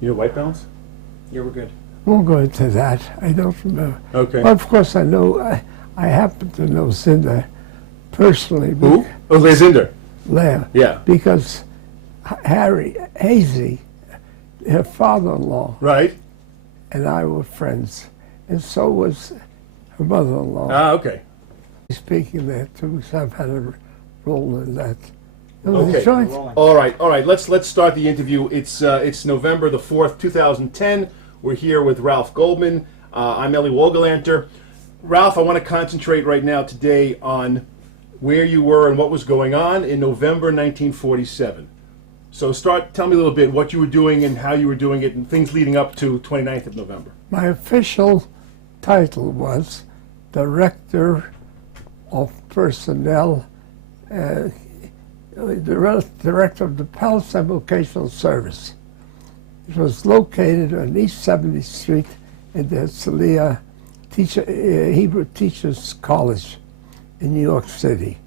You know white balance? Yeah, we're good. Won't go into that. I don't remember. Okay. But of course, I know. I happen to know Zinda personally. Who? Oh, Zinder. Leah. Yeah. Because Harry Hazy, her father-in-law, Right. and I were friends, and so was her mother-in-law. Ah, okay. Speaking there too, because I've had a role in that. Okay. Joint. All right. Let's start the interview. It's November the 4th, 2010. We're here with Ralph Goldman. I'm Elli Wohlgelernter. Ralph, I want to concentrate right now today on where you were and what was going on in November 1947. So tell me a little bit what you were doing and how you were doing it and things leading up to 29th of November. My official title was Director of Personnel, Director of the Palestine Vocational Service. It was located on East 70th Street in the Herzliya Hebrew Teachers College in New York City.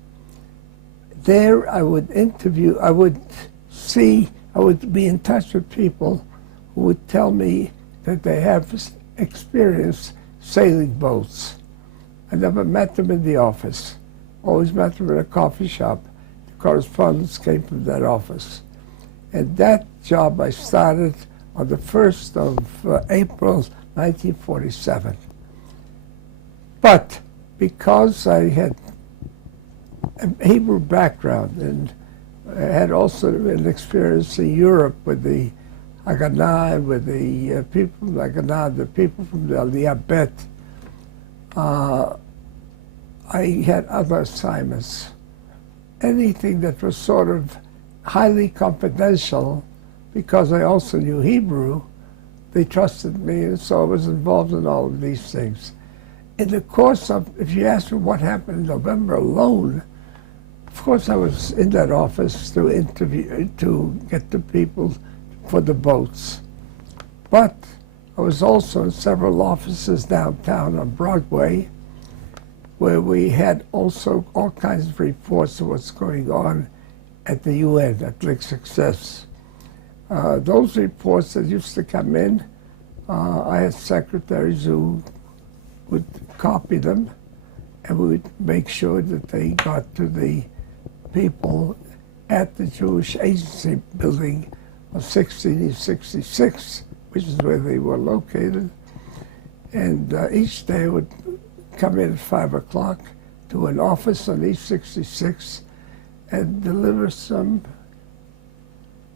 There I would interview, I would be in touch with people who would tell me that they have experienced sailing boats. I never met them in the office, always met them in a coffee shop. The correspondence came from that office. And that job I started on the 1st of April 1947. But because I had a Hebrew background and I had also an experience in Europe with the Haganah, with the people from the Haganah, the people from the Aliyah Bet, I had other assignments. Anything that was sort of highly confidential, because I also knew Hebrew, they trusted me, and so I was involved in all of these things. In the course of, if you ask me what happened in November alone, of course I was in that office to interview, to get the people for the boats. But I was also in several offices downtown on Broadway, where we had also all kinds of reports of what's going on at the UN, at Lake Success. Those reports that used to come in, I had secretaries who would copy them, and we would make sure that they got to the people at the Jewish Agency building of 1666, which is where they were located. And each day I would come in at 5 o'clock to an office on East 66 and deliver some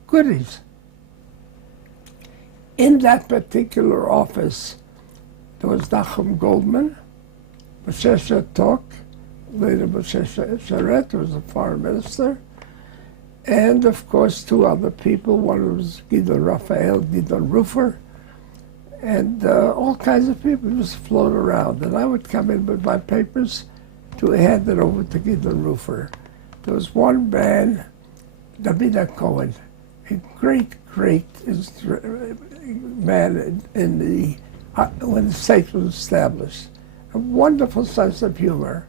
goodies. In that particular office, there was Goldman, Moshe Tok, later Moshe Sharet, who was the foreign minister, and of course 2 other people. One was Gideon Raphael, Gideon Rufer, and all kinds of people just float around. And I would come in with my papers to hand it over to Gideon Rufer. There was one man, David Cohen, a great man in the when the state was established. A wonderful sense of humor.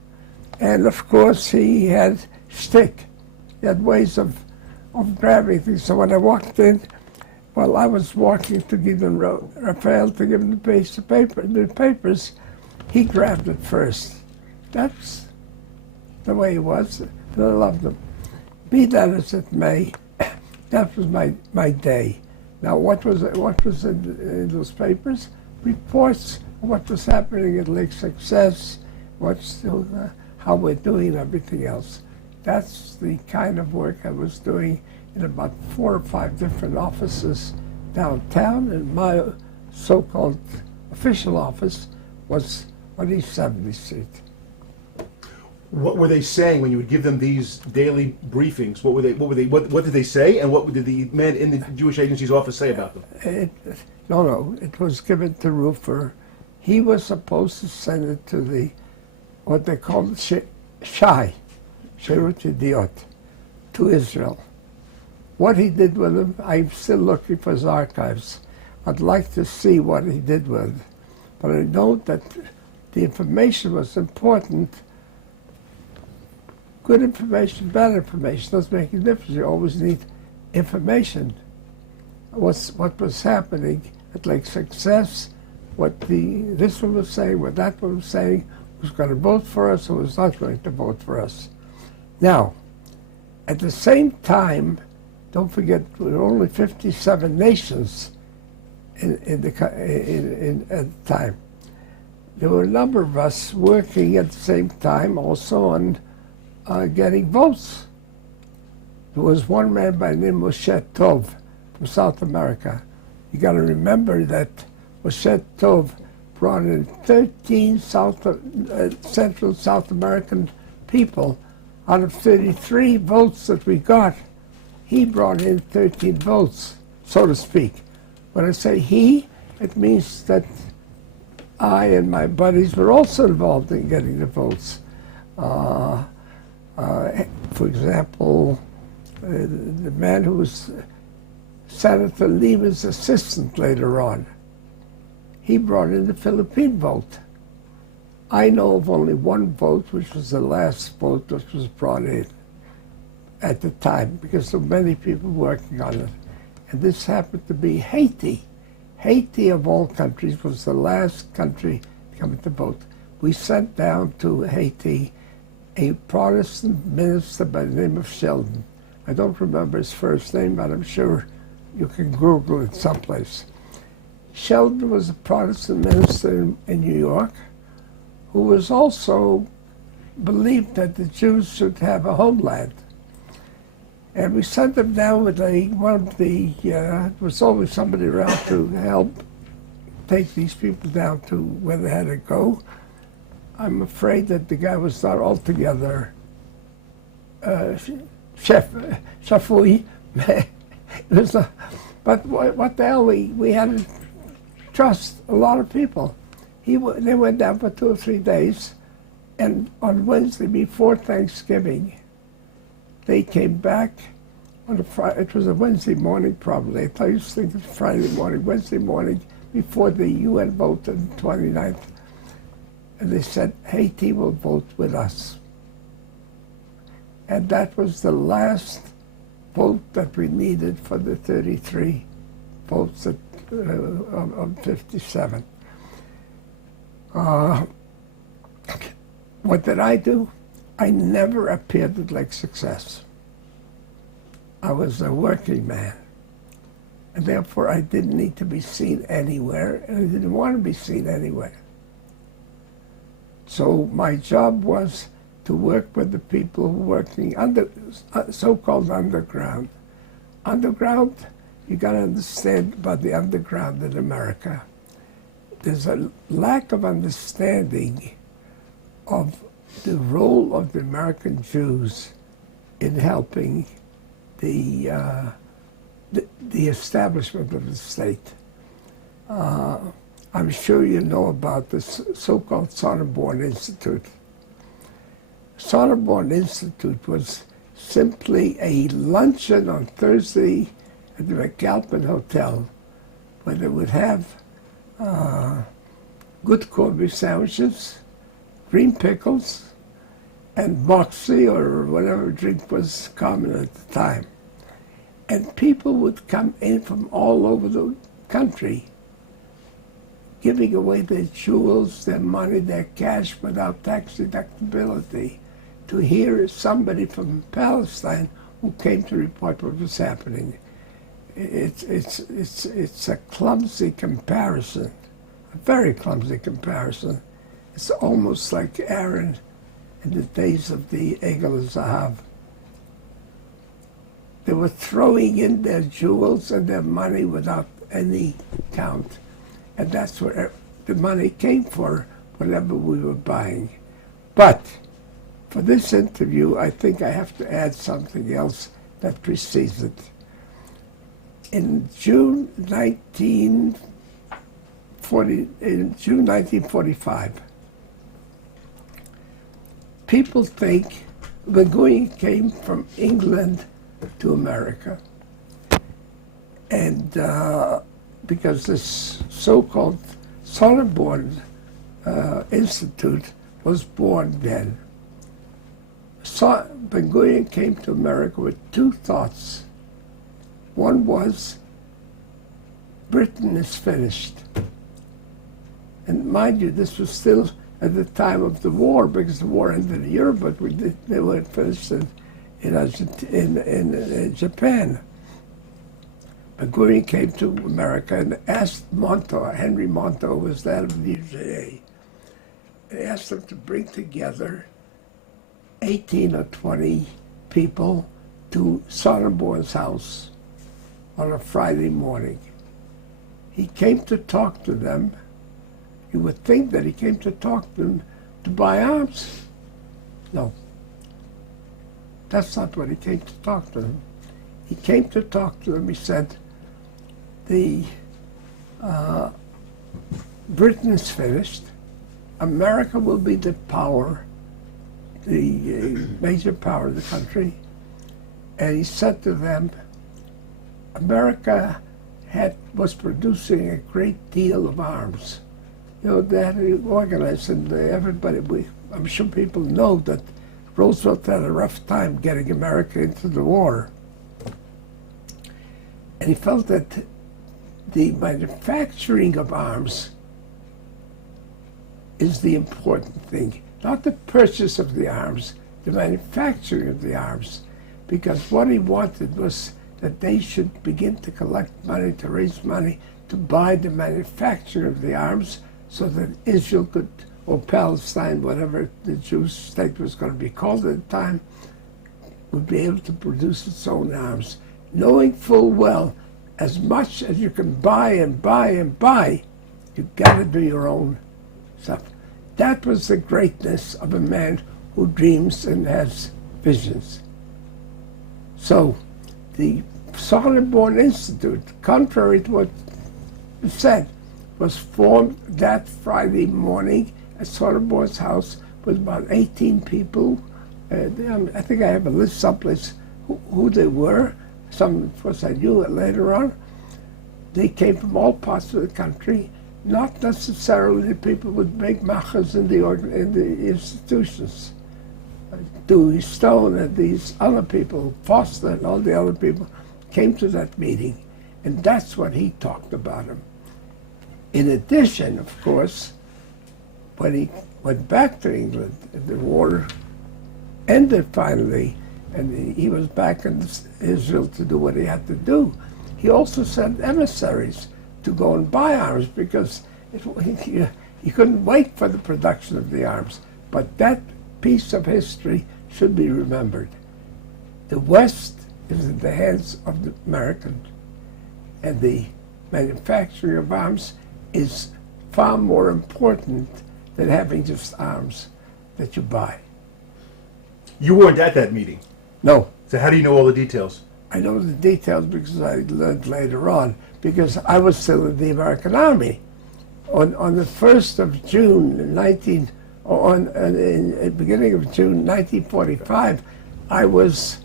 And of course he had shtick. He had ways of grabbing things. So when I walked in, while I was walking to Gideon Raphael to give him the papers, he grabbed it first. That's the way he was, and I loved him. Be that as it may, that was my day. Now, what was in those papers? Reports of what was happening at Lake Success, how we're doing, everything else. That's the kind of work I was doing in about 4 or 5 different offices downtown, and my so-called official office was on East 70th Street. What were they saying when you would give them these daily briefings? What did they say, and what did the men in the Jewish Agency's office say about them? No, it was given to Rufer. He was supposed to send it to what they called Shai, Sherut Idiot, to Israel. What he did with them, I'm still looking for his archives. I'd like to see what he did with it. But I know that the information was important. Good information, bad information doesn't make a difference. You always need information. what was happening. It's like success, what this one was saying, what that one was saying, who's going to vote for us, who was not going to vote for us. Now, at the same time, don't forget, there were only 57 nations at the time. There were a number of us working at the same time also on getting votes. There was one man by the name of Moshe Tov from South America. You got to remember that Moshe Tov brought in 13 Central South American people. Out of 33 votes that we got, he brought in 13 votes, so to speak. When I say he, it means that I and my buddies were also involved in getting the votes. For example, the man who was Senator Lima's assistant later on, he brought in the Philippine vote. I know of only one vote, which was the last vote that was brought in at the time, because there were many people working on it. And this happened to be Haiti. Haiti, of all countries, was the last country coming to vote. We sent down to Haiti a Protestant minister by the name of Sheldon. I don't remember his first name, but I'm sure you can Google it someplace. Sheldon was a Protestant minister in New York, who was also believed that the Jews should have a homeland. And we sent him down with there was always somebody around to help take these people down to where they had to go. I'm afraid that the guy was not altogether shafui. But what the hell, we had to trust a lot of people. They went down for 2 or 3 days, and on Wednesday before Thanksgiving, they came back on it was a Wednesday morning probably. I used to think it was Friday morning, Wednesday morning, before the UN vote on the 29th. And they said, Haiti will vote with us. And that was the last vote that we needed for the 33 votes of 57. What did I do? I never appeared like success. I was a working man, and therefore I didn't need to be seen anywhere, and I didn't want to be seen anywhere. So my job was to work with the people working so-called underground. Underground, you got to understand about the underground in America. There's a lack of understanding of the role of the American Jews in helping the establishment of the state. I'm sure you know about this so-called Soderborn Institute. Soderborn Institute was simply a luncheon on Thursday at the McAlpin Hotel, where they would have good corned beef sandwiches, green pickles, and moxie or whatever drink was common at the time. And people would come in from all over the country, giving away their jewels, their money, their cash without tax deductibility, to hear somebody from Palestine who came to report what was happening. It's a clumsy comparison, a very clumsy comparison. It's almost like Aaron in the days of the Egel Zahav. They were throwing in their jewels and their money without any count. And that's where the money came for, whatever we were buying. But for this interview, I think I have to add something else that precedes it. In June 1945, people think Ben Gurion came from England to America. And because this so-called Soderborn Institute was born then. Ben Gurion came to America with 2 thoughts. One was Britain is finished. And mind you, this was still at the time of the war, because the war ended in Europe, but they weren't finished in Japan. Maguri came to America and asked Monto, Henry Monto, who was that of the UJA, and asked them to bring together 18 or 20 people to Sonneborn's house on a Friday morning. He came to talk to them. You would think that he came to talk to them to buy arms. No. That's not what he came to talk to them. He came to talk to them. He said, Britain is finished. America will be the power, the major power of the country. And he said to them, America was producing a great deal of arms. You know, they had to organize, and everybody, I'm sure people know that Roosevelt had a rough time getting America into the war. And he felt that the manufacturing of arms is the important thing, not the purchase of the arms, the manufacturing of the arms. Because what he wanted was that they should begin to collect money, to raise money, to buy the manufacture of the arms, so that Israel could, or Palestine, whatever the Jewish state was going to be called at the time, would be able to produce its own arms, knowing full well, as much as you can buy and buy and buy, you've got to do your own stuff. That was the greatness of a man who dreams and has visions. So the Sonneborn Institute, contrary to what was said, was formed that Friday morning at Sonneborn's house with about 18 people. I think I have a list someplace who they were. Some, of course, I knew it later on. They came from all parts of the country, not necessarily the people with big machas in the institutions. Dewey Stone and these other people, Foster and all the other people, came to that meeting, and that's what he talked about him. In addition, of course, when he went back to England, the war ended finally, and he was back in Israel to do what he had to do. He also sent emissaries to go and buy arms, because he couldn't wait for the production of the arms. But that piece of history should be remembered. The West is in the hands of the Americans, and the manufacturing of arms is far more important than having just arms that you buy. You weren't at that meeting. No. So how do you know all the details? I know the details because I learned later on, because I was still in the American Army. On the 1st of June, in the beginning of June 1945, I was,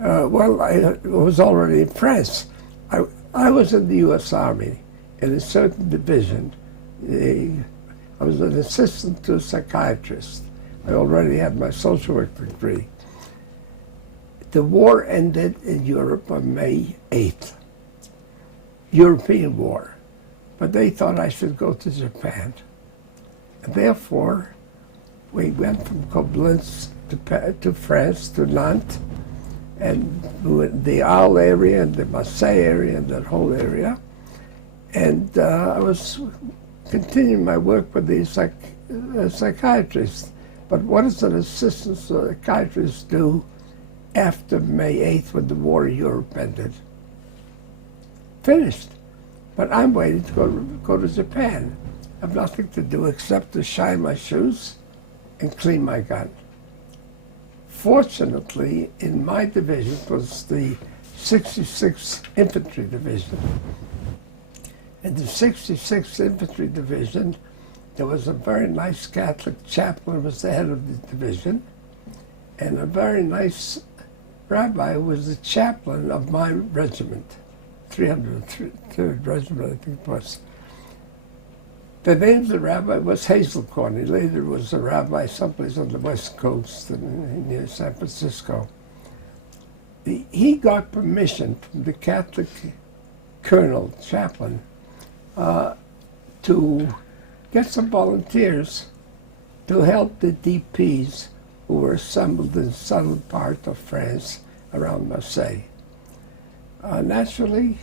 I was already in France. I was in the U.S. Army in a certain division. I was an assistant to a psychiatrist. I already had my social work degree. The war ended in Europe on May 8th, European war. But they thought I should go to Japan. And therefore, we went from Koblenz to France, to Nantes, and the Arles area and the Marseille area and that whole area. And I was continuing my work with the psychiatrist. But what does an assistant psychiatrist do after May 8th, when the war in Europe ended? Finished. But I'm waiting to go to Japan. I have nothing to do except to shine my shoes and clean my gun. Fortunately, in my division was the 66th Infantry Division. In the 66th Infantry Division, there was a very nice Catholic chaplain who was the head of the division, and a very nice rabbi who was the chaplain of my regiment, 303rd Regiment, I think it was. The name of the rabbi was Hazelcorn. He later was a rabbi someplace on the West Coast near San Francisco. He got permission from the Catholic colonel, chaplain, to get some volunteers to help the DPs who were assembled in the southern part of France around Marseille. Naturally,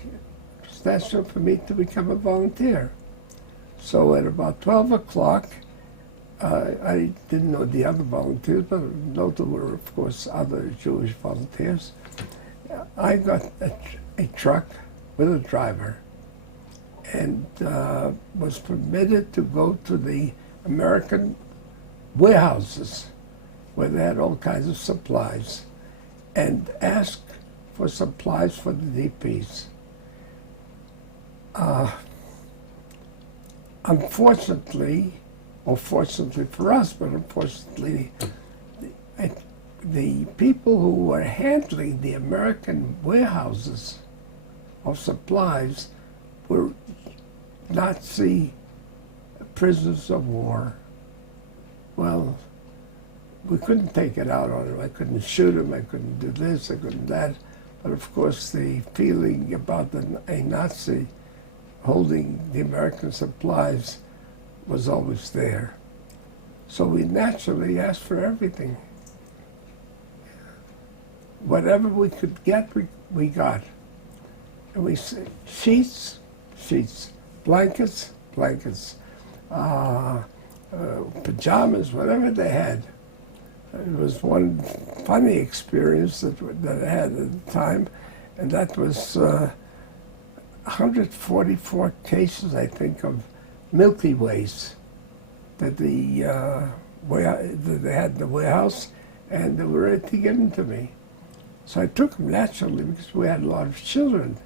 it's natural for me to become a volunteer. So at about 12 o'clock, I didn't know the other volunteers, but I know there were, of course, other Jewish volunteers. I got a truck with a driver and was permitted to go to the American warehouses where they had all kinds of supplies and ask for supplies for the DPs. Unfortunately, or fortunately for us, but unfortunately, the people who were handling the American warehouses of supplies were Nazi prisoners of war. Well, we couldn't take it out on them. I couldn't shoot them, I couldn't do this, I couldn't that. But of course, the feeling about a Nazi holding the American supplies was always there. So we naturally asked for everything. Whatever we could get, we got. And we said, sheets, blankets, pajamas, whatever they had. It was one funny experience that I had at the time, and that was 144 cases, I think, of Milky Ways that they had in the warehouse, and they were ready to give them to me. So I took them naturally because we had a lot of children.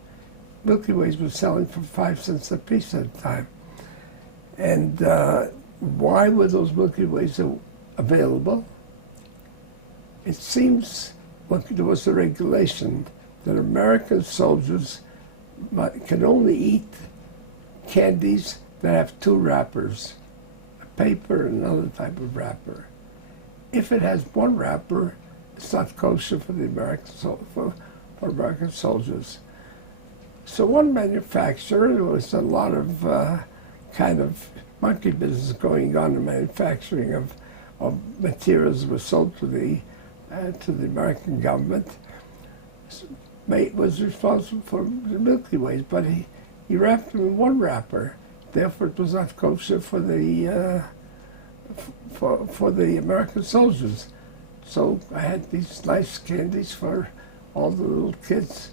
Milky Ways was selling for 5 cents a piece at the time. And why were those Milky Ways available? It seems there was a regulation that American soldiers can only eat candies that have 2 wrappers, a paper and another type of wrapper. If it has 1 wrapper, it's not kosher for the American soldiers. So one manufacturer, there was a lot of kind of monkey business going on in manufacturing of materials that were sold to the American government, was responsible for the Milky Ways, but he wrapped them in 1 wrapper. Therefore, it was not kosher for the American soldiers. So I had these nice candies for all the little kids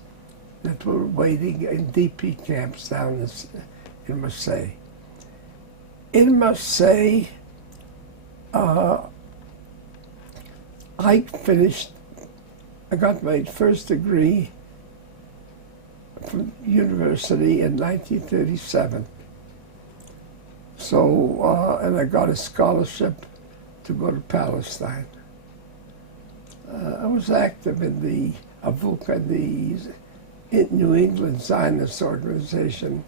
that were waiting in DP camps down in Marseille. In Marseille, I got my first degree from university in 1937. So, and I got a scholarship to go to Palestine. I was active in the AVUCA, the New England Zionist organization,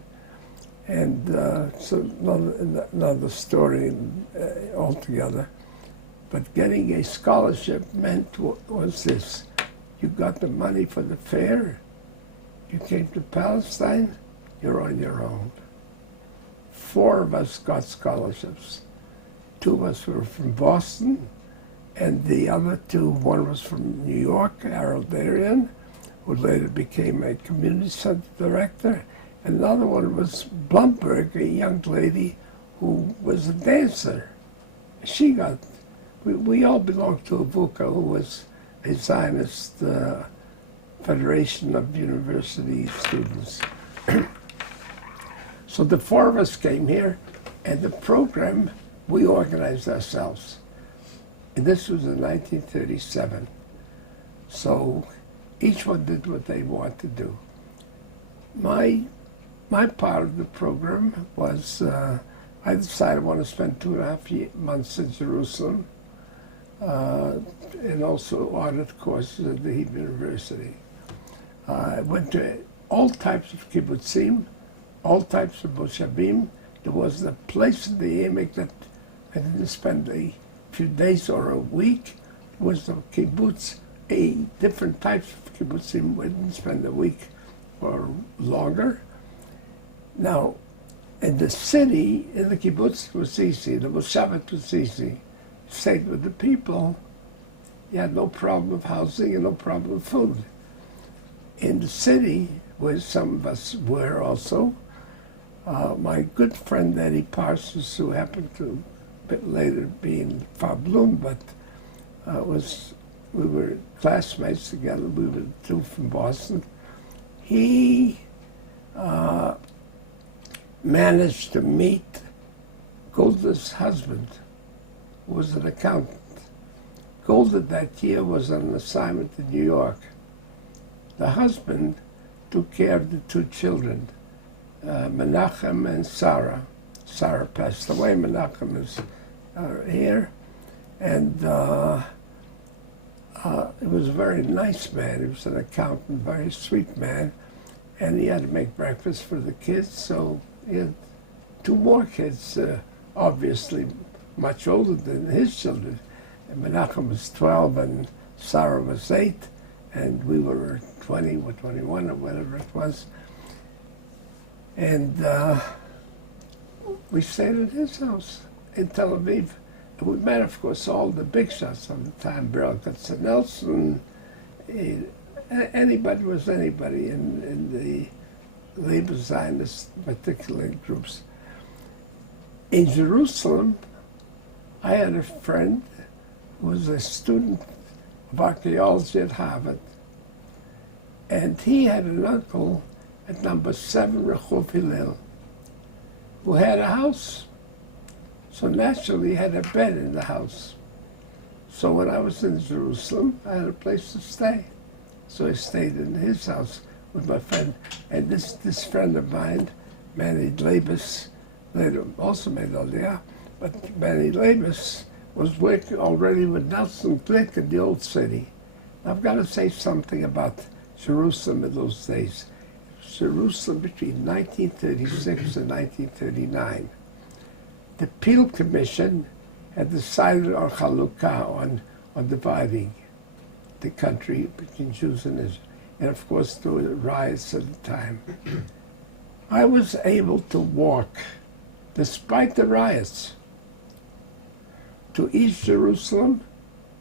and so another story altogether. But getting a scholarship meant was this: you got the money for the fare, you came to Palestine, you're on your own. 4 of us got scholarships. 2 of us were from Boston, and the other 2, one was from New York, Harold Darian, who later became a community center director. Another one was Blumberg, a young lady who was a dancer. She got, we all belonged to AVUCA, who was a Zionist Federation of University Students. So the 4 of us came here, and the program, we organized ourselves. And this was in 1937. So each one did what they wanted to do. My part of the program was, I decided I want to spend 2.5 months in Jerusalem, and also audit courses at the Hebrew University. I went to all types of kibbutzim, all types of moshavim. There wasn't a place in the Emek that I didn't spend a few days or a week. There was the kibbutz, different types of kibbutzim. We didn't spend a week or longer. Now, In the city, in the kibbutz was easy, the moshavet was easy. Stayed with the people, you had no problem of housing and no problem of food. In the city, where some of us were also, my good friend Eddie Parsons, who happened to a bit later be in Faudem, but we were classmates together, we were two from Boston. He managed to meet Golda's husband, who was an accountant. Golda that year was on an assignment in New York. The husband took care of the two children, Menachem and Sarah. Sarah passed away, Menachem is here. And he was a very nice man. He was an accountant, very sweet man. And he had to make breakfast for the kids, so he had two more kids, obviously much older than his children. And Menachem was 12 and Sarah was 8, and we were 20 or 21 or whatever it was. And we stayed at his house in Tel Aviv. And we met, of course, all the big shots of the time, Berl Katzenelson, anybody was anybody in the labor Zionist, particularly groups. In Jerusalem, I had a friend who was a student of archaeology at Harvard, and he had an uncle at number 7 Rehov Hillel, who had a house. So naturally, he had a bed in the house. So when I was in Jerusalem, I had a place to stay. So I stayed in his house with my friend. And this friend of mine, Manny Labus, later also made Aliyah, but Manny Labus was working already with Nelson Glick in the old city. I've got to say something about Jerusalem in those days. Jerusalem between 1936 and 1939. The Peel Commission had decided on Chalukah, on dividing the country between Jews and Israel. And of course, there were riots at the time. I was able to walk, despite the riots, to East Jerusalem,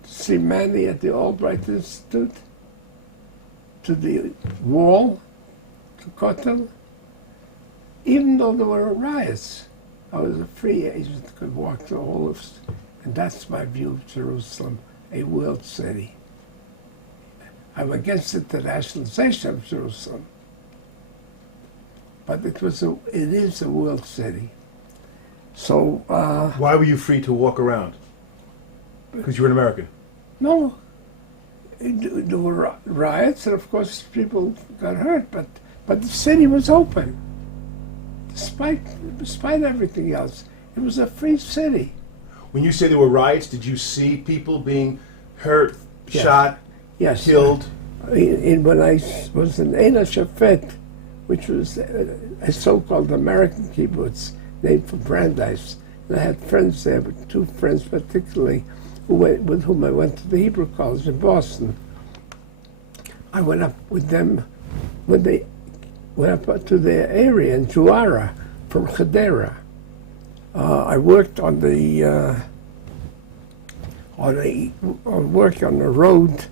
to see Manny at the Albright Institute, to the wall, to Kotel. Even though there were riots, I was a free agent, could walk the whole of, and that's my view of Jerusalem, a world city. I'm against the internationalization of Jerusalem, but it is a world city. So why were you free to walk around? Because you were an American. No, there were riots, and of course people got hurt, but the city was open. Despite everything else, it was a free city. When you say there were riots, did you see people being hurt, Yes. shot, Yes. killed? When I was in Ein HaShafet, which was a so-called American kibbutz named for Brandeis, and I had friends there, but two friends particularly, with whom I went to the Hebrew College in Boston. I went up with them when they went up to their area in Juara from Chedera. I worked on the road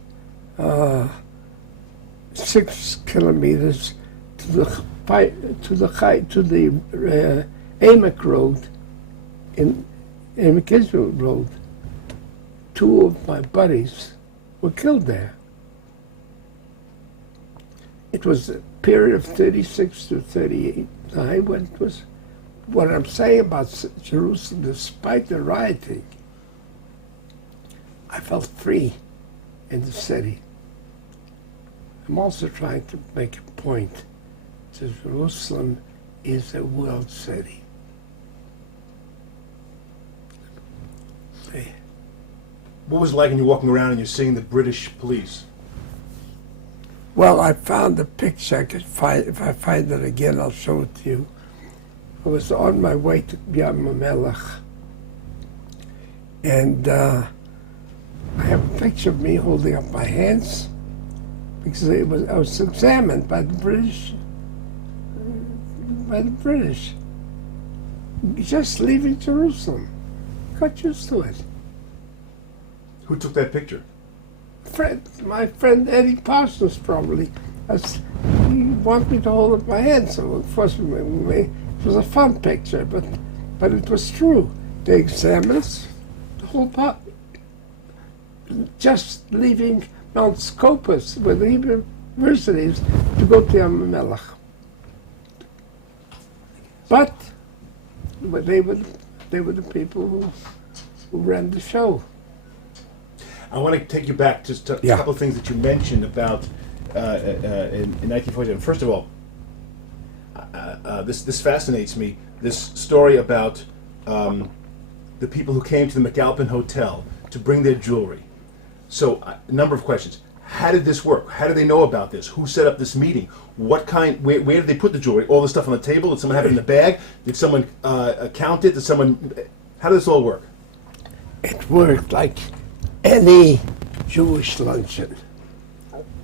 6 kilometers to the Amek Road, in Amek Israel Road. 2 of my buddies were killed there. It was a period of 36 to 38. What I'm saying about Jerusalem, despite the rioting, I felt free in the city. I'm also trying to make a point that Jerusalem is a world city. What was it like when you're walking around and you're seeing the British police? Well, I found a picture. If I find it again, I'll show it to you. I was on my way to Yam HaMelech, and I have a picture of me holding up my hands because I was examined by the British. just leaving Jerusalem. Got used to it. Who took that picture? My friend Eddie Parsons probably. He wanted me to hold up my hand, so of course it was a fun picture, but it was true. They examined us, the whole part, just leaving Mount Scopus with the Hebrew universities to go to Yam Melech. But they were the people who ran the show. I want to take you back just to a couple of things that you mentioned about in 1947. First of all, this fascinates me. This story about the people who came to the McAlpin Hotel to bring their jewelry. So, a number of questions. How did this work? How did they know about this? Who set up this meeting? What kind? Where did they put the jewelry? All the stuff on the table? Did someone have it in the bag? Did someone count it? Did someone? How did this all work? It worked like any Jewish luncheon.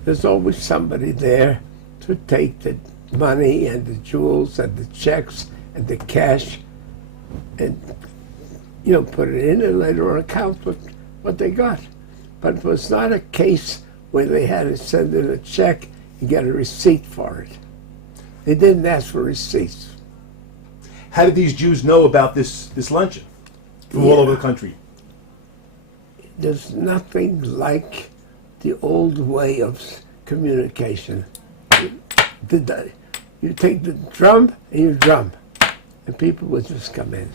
There's always somebody there to take the money and the jewels and the checks and the cash and, put it in and later on count what they got. But it was not a case where they had to send in a check and get a receipt for it. They didn't ask for receipts. How did these Jews know about this luncheon from all over the country? There's nothing like the old way of communication. You take the drum and you drum, and people would just come in.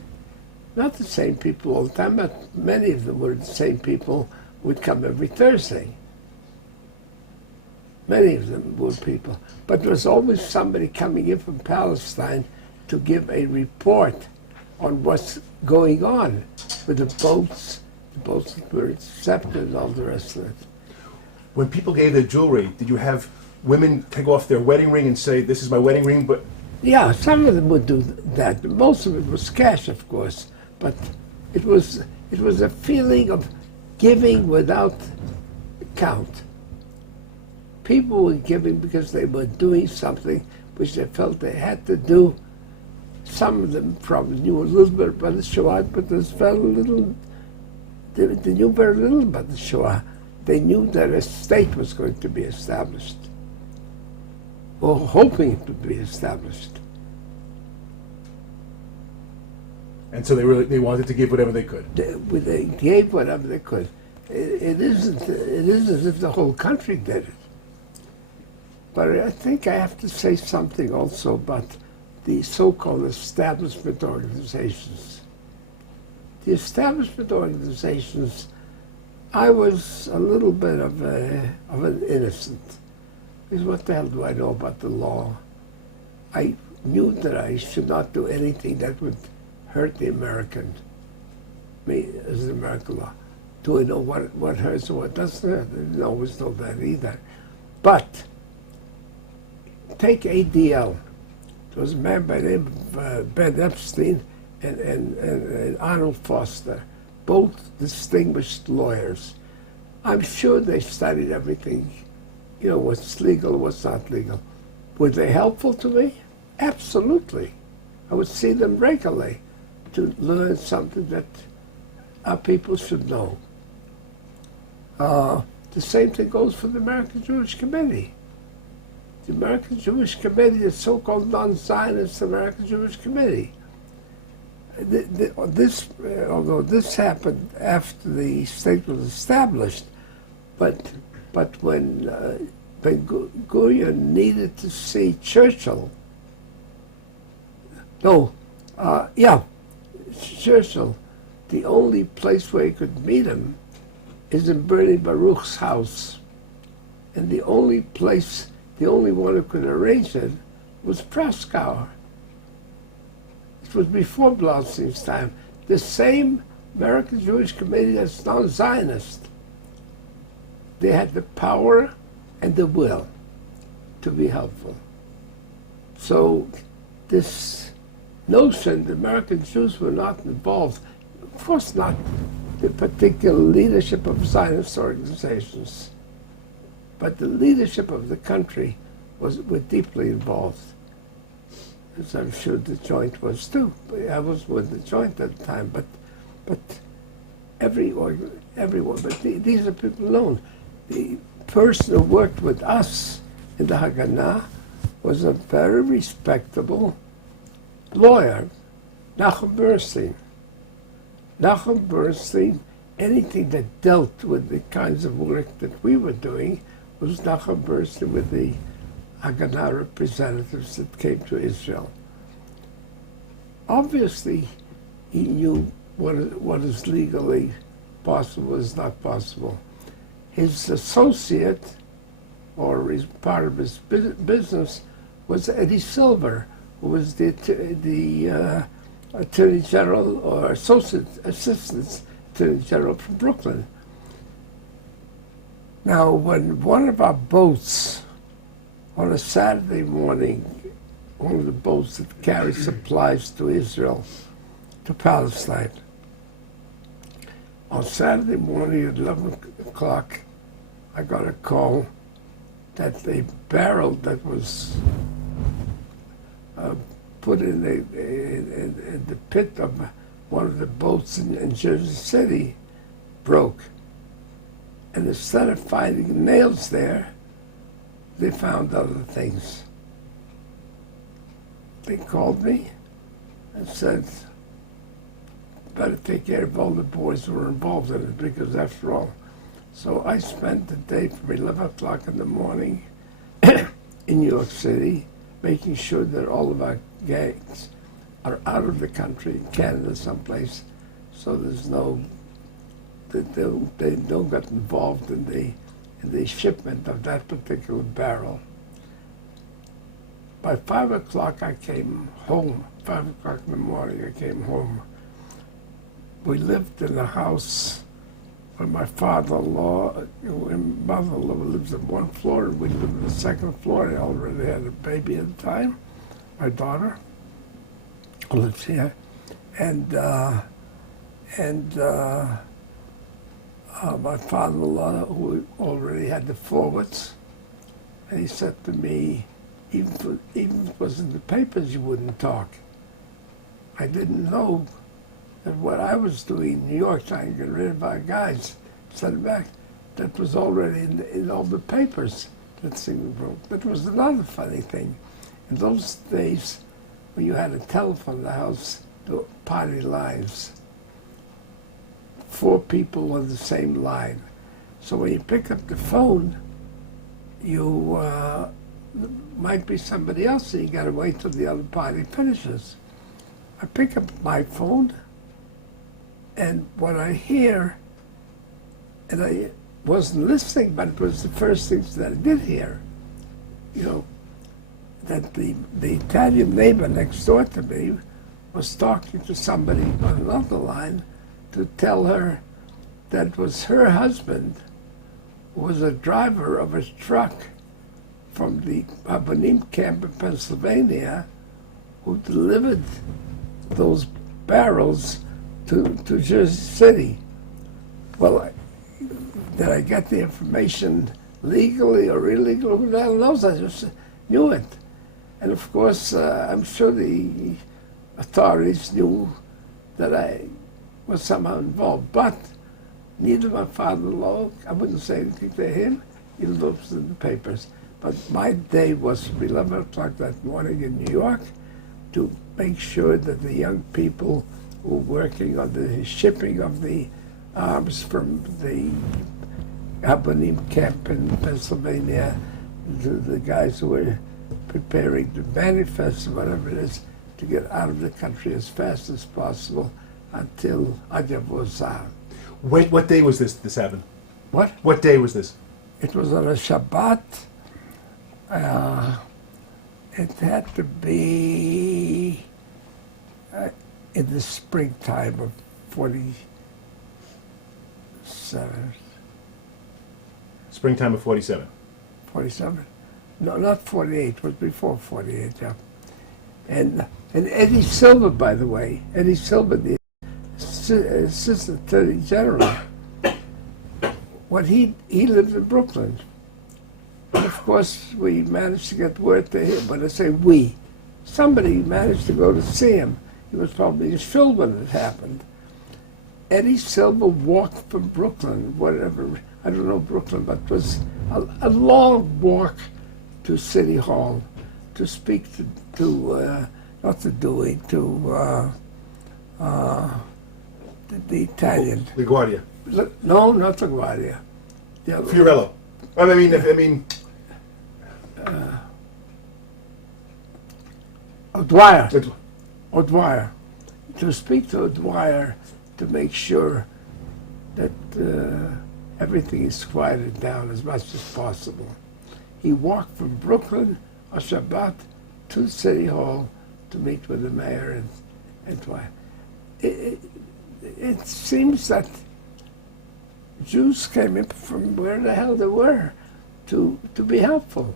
Not the same people all the time, but many of them were the same people who would come every Thursday. Many of them were people. But there was always somebody coming in from Palestine to give a report on what's going on with the boats that were accepted and all the rest of it. When people gave their jewelry, did you have women take off their wedding ring and say, "This is my wedding ring"? But yeah, some of them would do that. Most of it was cash, of course, but it was a feeling of giving without count. People were giving because they were doing something which they felt they had to do. Some of them probably knew a little bit about the Shoah, but there's very little. They knew very little about the Shoah. They knew that a state was going to be established, or hoping it would be established. And so they wanted to give whatever they could. They gave whatever they could. It isn't as if the whole country did it. But I think I have to say something also about the so-called establishment organizations. The establishment organizations, I was a little bit of an innocent. Because what the hell do I know about the law? I knew that I should not do anything that would hurt the American, me as an American law. Do I know what hurts and what doesn't hurt? I didn't always know that either. But take ADL. There was a man by the name of Ben Epstein and Arnold Foster, both distinguished lawyers. I'm sure they studied everything, what's legal and what's not legal. Were they helpful to me? Absolutely. I would see them regularly to learn something that our people should know. The same thing goes for the American Jewish Committee. The American Jewish Committee is so-called non-Zionist American Jewish Committee. Although this happened after the state was established, but when Ben-Gurion needed to see Churchill, Churchill, the only place where he could meet him is in Bernie Baruch's house. And the only one who could arrange it was Proskauer. It was before Blaustein's time. The same American Jewish Committee that's non-Zionist. They had the power and the will to be helpful. So this notion that American Jews were not involved, of course not the particular leadership of Zionist organizations, but the leadership of the country were deeply involved. as I'm sure the joint was too. I was with the joint at the time, but everyone, but these are people known. The person who worked with us in the Haganah was a very respectable lawyer, Nachum Bernstein. Nachum Bernstein, anything that dealt with the kinds of work that we were doing was Nachum Bernstein with the Haganah representatives that came to Israel. Obviously, he knew what is legally possible is not possible. His associate, or his part of his business, was Eddie Silver, who was the Attorney General or Assistant Attorney General from Brooklyn. Now, when one of our boats, on a Saturday morning, one of the boats that carry supplies to Israel, to Palestine, on Saturday morning at 11 o'clock, I got a call that a barrel that was put in the pit of one of the boats in Jersey City broke. And instead of finding nails there, they found other things. They called me and said, better take care of all the boys who were involved in it, because after all. So I spent the day from 11 o'clock in the morning in New York City, making sure that all of our gangs are out of the country, in Canada someplace, so there's no, they don't get involved in the shipment of that particular barrel. By 5 o'clock I came home, 5 o'clock in the morning I came home. We lived in a house where my father-in-law and mother-in-law lived on one floor, and we lived on the second floor. I already had a baby at the time, my daughter, who lives here. And my father-in-law, who already had the forwards, and he said to me, even if it was in the papers, you wouldn't talk. I didn't know that what I was doing in New York, trying to get rid of our guys, send them back, that was already in all the papers, that thing we broke. But it was another funny thing. In those days, when you had a telephone in the house, the party lines, 4 people on the same line. So when you pick up the phone, you might be somebody else, so you got to wait till the other party finishes. I pick up my phone, and what I hear, and I wasn't listening, but it was the first things that I did hear, you know, that the Italian neighbor next door to me was talking to somebody on another line to tell her that it was her husband who was a driver of a truck from the Faudem camp in Pennsylvania, who delivered those barrels to Jersey City. Well, did I get the information legally or illegally? Who the hell knows? I just knew it. And of course, I'm sure the authorities knew that I was somehow involved, but neither my father-in-law, I wouldn't say anything to him, he looks in the papers. But my day was from 11 o'clock that morning in New York to make sure that the young people who were working on the shipping of the arms from the Faudem camp in Pennsylvania, the guys who were preparing the manifest or whatever it is, to get out of the country as fast as possible until Adjavozah. Wait, what day was this happened? What? What day was this? It was on a Shabbat. It had to be in the springtime of 47. Springtime of 47. 47? No, not 48. It was before 48, yeah. And Eddie Silver, by the way, Eddie Silver, the Assistant Attorney General, when he lived in Brooklyn. And of course, we managed to get word to him. When I say we, somebody managed to go to see him. He was probably in Phil when it happened. Eddie Silver walked from Brooklyn, whatever, I don't know Brooklyn, but it was a long walk to City Hall to speak to not to Dewey, to the Italian. LaGuardia. No, not LaGuardia. The other Fiorello. I mean, O'Dwyer. O'Dwyer. To speak to O'Dwyer to make sure that everything is quieted down as much as possible. He walked from Brooklyn on Shabbat to City Hall to meet with the mayor and Dwyer. It seems that Jews came in from where the hell they were to be helpful.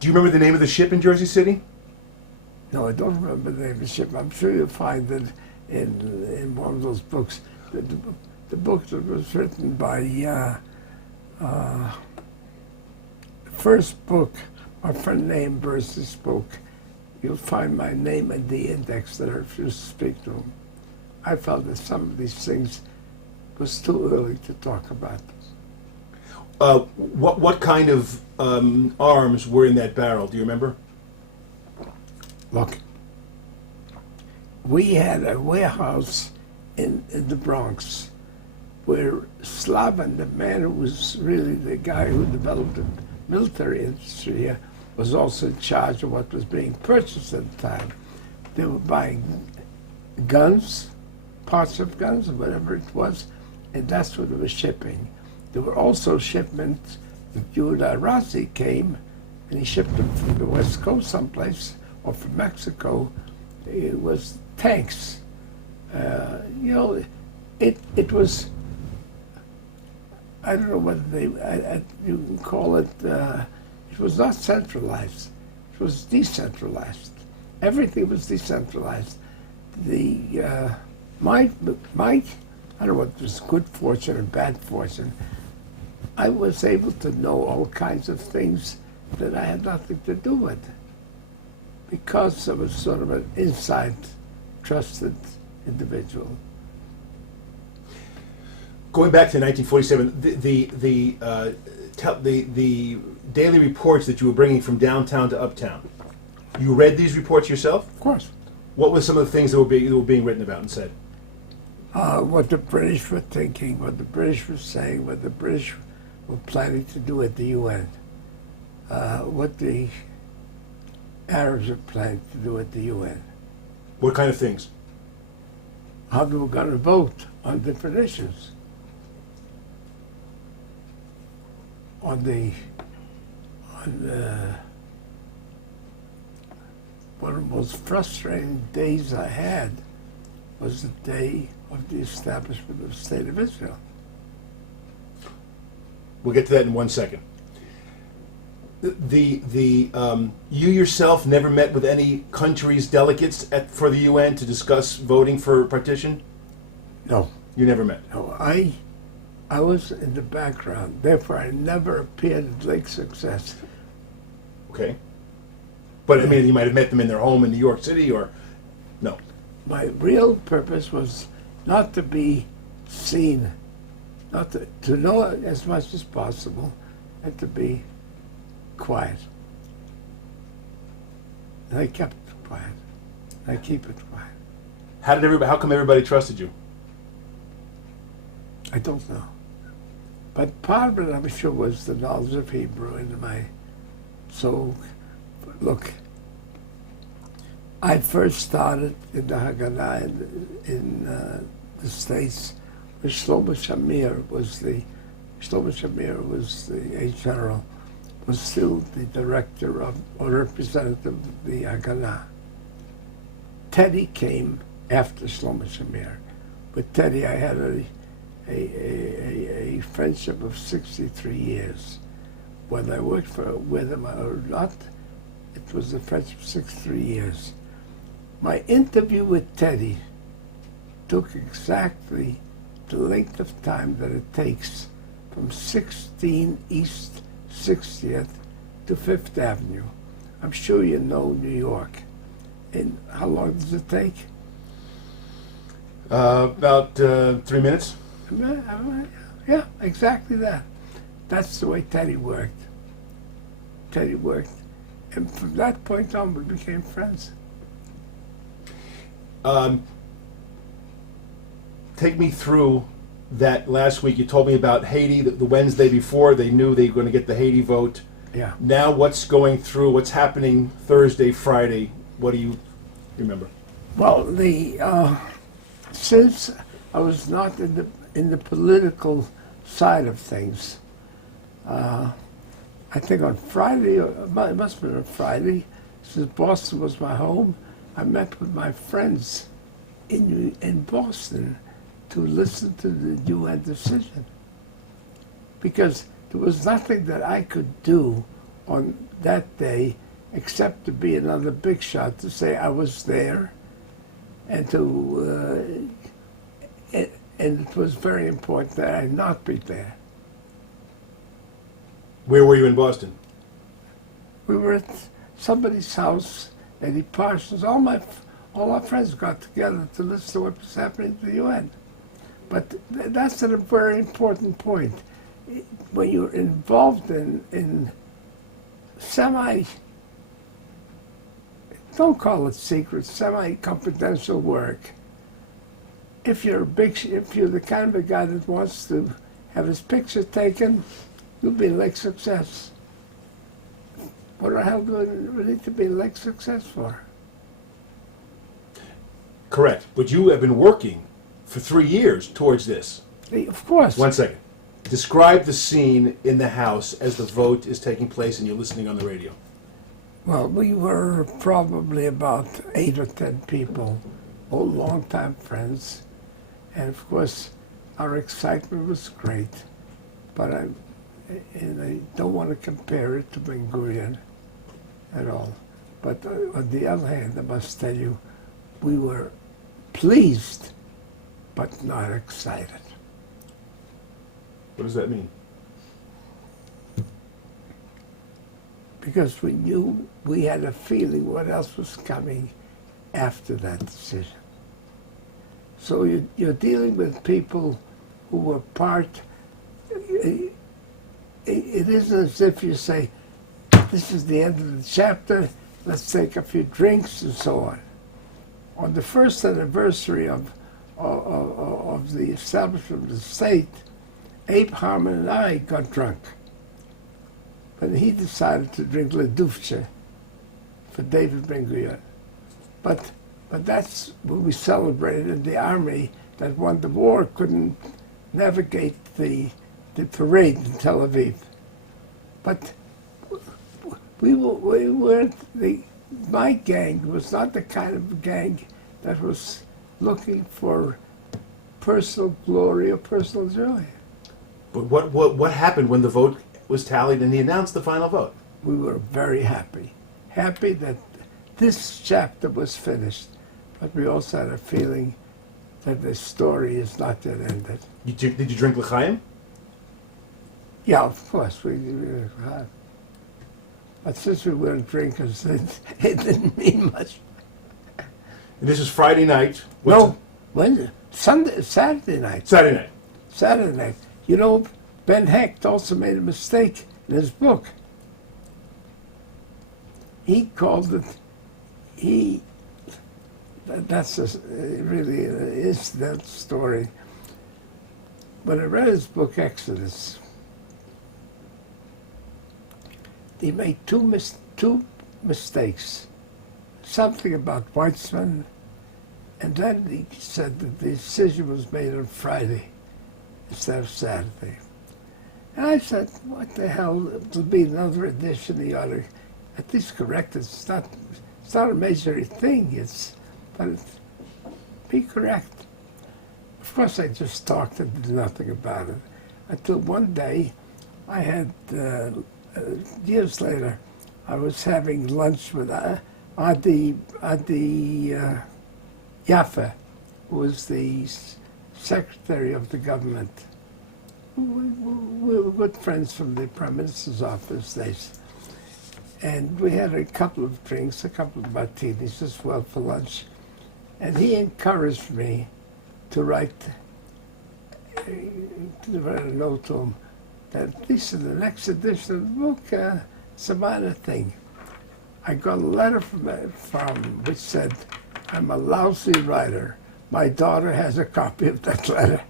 do you remember the name of the ship in Jersey City? No, I don't remember the name of the ship. I'm sure you'll find it in one of those books. The book that was written by the first book, my friend named versus spoke. You'll find my name in the index that I refused to speak to him. I felt that some of these things was too early to talk about. What kind of arms were in that barrel? Do you remember? Look, we had a warehouse in the Bronx where Slavin, the man who was really the guy who developed the military industry here, was also in charge of what was being purchased at the time. They were buying guns, parts of guns, or whatever it was, and that's what they were shipping. There were also shipments. Yehuda Razi came, and he shipped them from the West Coast someplace, or from Mexico. It was tanks. It was, I don't know whether you can call it, it was not centralized. It was decentralized. Everything was decentralized. My, I don't know what was good fortune and bad fortune. I was able to know all kinds of things that I had nothing to do with, because I was sort of an inside, trusted individual. Going back to 1947, the daily reports that you were bringing from downtown to uptown, you read these reports yourself? Of course. What were some of the things that were being written about and said? What the British were thinking, what the British were saying, what the British were planning to do at the UN, what the Arabs were planning to do at the UN. What kind of things? How they were going to vote on different issues. One of the most frustrating days I had was the day of the establishment of the State of Israel. We'll get to that in 1 second. You yourself never met with any country's delegates for the UN to discuss voting for partition? No. You never met? No, I was in the background. Therefore, I never appeared at Lake Success. Okay. But I mean, you might have met them in their home in New York City, or no? My real purpose was not to be seen, not to know as much as possible, and to be quiet. And I kept it quiet. I keep it quiet. How come everybody trusted you? I don't know. But part of it, I'm sure, was the knowledge of Hebrew in my soul. Look, I first started in the Haganah in the States, where Shlomo Shamir was the A general, was still the director of, or representative of the Haganah. Teddy came after Shlomo Shamir. With Teddy, I had a friendship of 63 years. Whether I worked with him or not, it was a friendship of 63 years. My interview with Teddy took exactly the length of time that it takes from 16 East 60th to 5th Avenue. I'm sure you know New York. And how long does it take? About 3 minutes. Yeah, exactly that. That's the way Teddy worked. Teddy worked. And from that point on, we became friends. Take me through that last week. You told me about Haiti, the Wednesday before. They knew they were going to get the Haiti vote. Yeah. Now what's going through, what's happening Thursday, Friday? What do you remember? Well, since I was not in the political side of things, I think on Friday, it must have been on Friday, since Boston was my home, I met with my friends in Boston to listen to the UN decision. Because there was nothing that I could do on that day except to be another big shot, to say I was there, and and it was very important that I not be there. Where were you in Boston? We were at somebody's house, Eddie Parsons. All our friends got together to listen to what was happening to the UN. But that's a very important point. When you're involved in don't call it secret, semi-confidential work, if you're the kind of a guy that wants to have his picture taken, you'll be like success. What the hell do we need to be like success for? Correct. But you have been working for 3 years towards this. Of course. 1 second. Describe the scene in the House as the vote is taking place and you're listening on the radio. Well, we were probably about 8 or 10 people, all long-time friends. And of course, our excitement was great. But I don't want to compare it to Ben Gurion at all. But on the other hand, I must tell you, we were pleased, but not excited. What does that mean? Because we knew, we had a feeling what else was coming after that decision. So you're dealing with people who were part. It isn't as if you say, this is the end of the chapter, let's take a few drinks and so on. On the first anniversary of the establishment of the state, Abe Harmon and I got drunk. And he decided to drink Le Dufce for David Ben-Gurion. But that's when we celebrated in the army that won the war, couldn't navigate the parade in Tel Aviv. But we weren't, my gang was not the kind of gang that was looking for personal glory or personal joy. But what happened when the vote was tallied and he announced the final vote? We were very happy. Happy that this chapter was finished, but we also had a feeling that the story is not yet ended. Did you drink l'chaim? Yeah, of course, we had. But since we weren't drinkers, it didn't mean much. And this is Friday night. No, Wednesday, Saturday night. Saturday night. Saturday night. You know, Ben Hecht also made a mistake in his book. He called it, that's really an incidental story. When I read his book, Exodus, he made two mistakes. Something about Weitzman, and then he said that the decision was made on Friday instead of Saturday. And I said, what the hell, it'll be another edition, he ought to at least correct it. It's not a major thing, but be correct. Of course, I just talked and did nothing about it. Until one day, I had, years later, I was having lunch with Adi Yaffe, who was the secretary of the government. We were good friends from the Prime Minister's office days. And we had a couple of drinks, a couple of martinis as well for lunch. And he encouraged me to write a note to him that this is the next edition of the book, it's a minor thing. I got a letter from him which said, I'm a lousy writer. My daughter has a copy of that letter.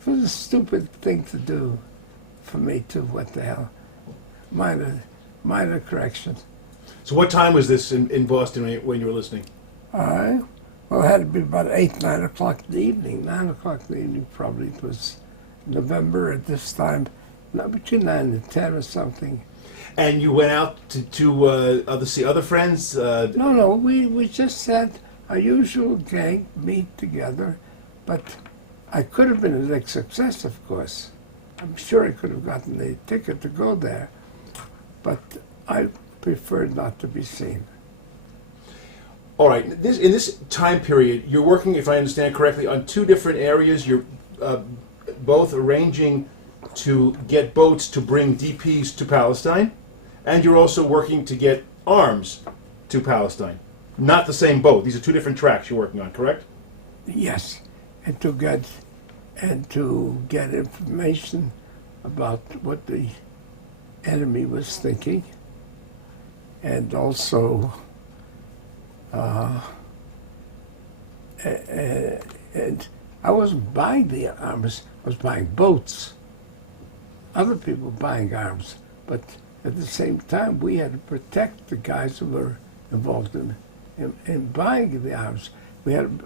It was a stupid thing to do for me too, what the hell. Minor correction. So what time was this in Boston when you were listening? Well, it had to be about 8, 9 o'clock in the evening. 9 o'clock in the evening probably. It was November at this time, between 9 and 10 or something. And you went out to see other friends? No, we just had our usual gang meet together, but I could have been a big success, of course. I'm sure I could have gotten the ticket to go there, but I preferred not to be seen. All right. In this time period, you're working, if I understand correctly, on 2 different areas. You're both arranging to get boats to bring DPs to Palestine, and you're also working to get arms to Palestine. Not the same boat. These are 2 different tracks you're working on, correct? Yes, and to get information about what the enemy was thinking, and also and I wasn't buying the arms, I was buying boats. Other people were buying arms, but at the same time we had to protect the guys who were involved in buying the arms. We had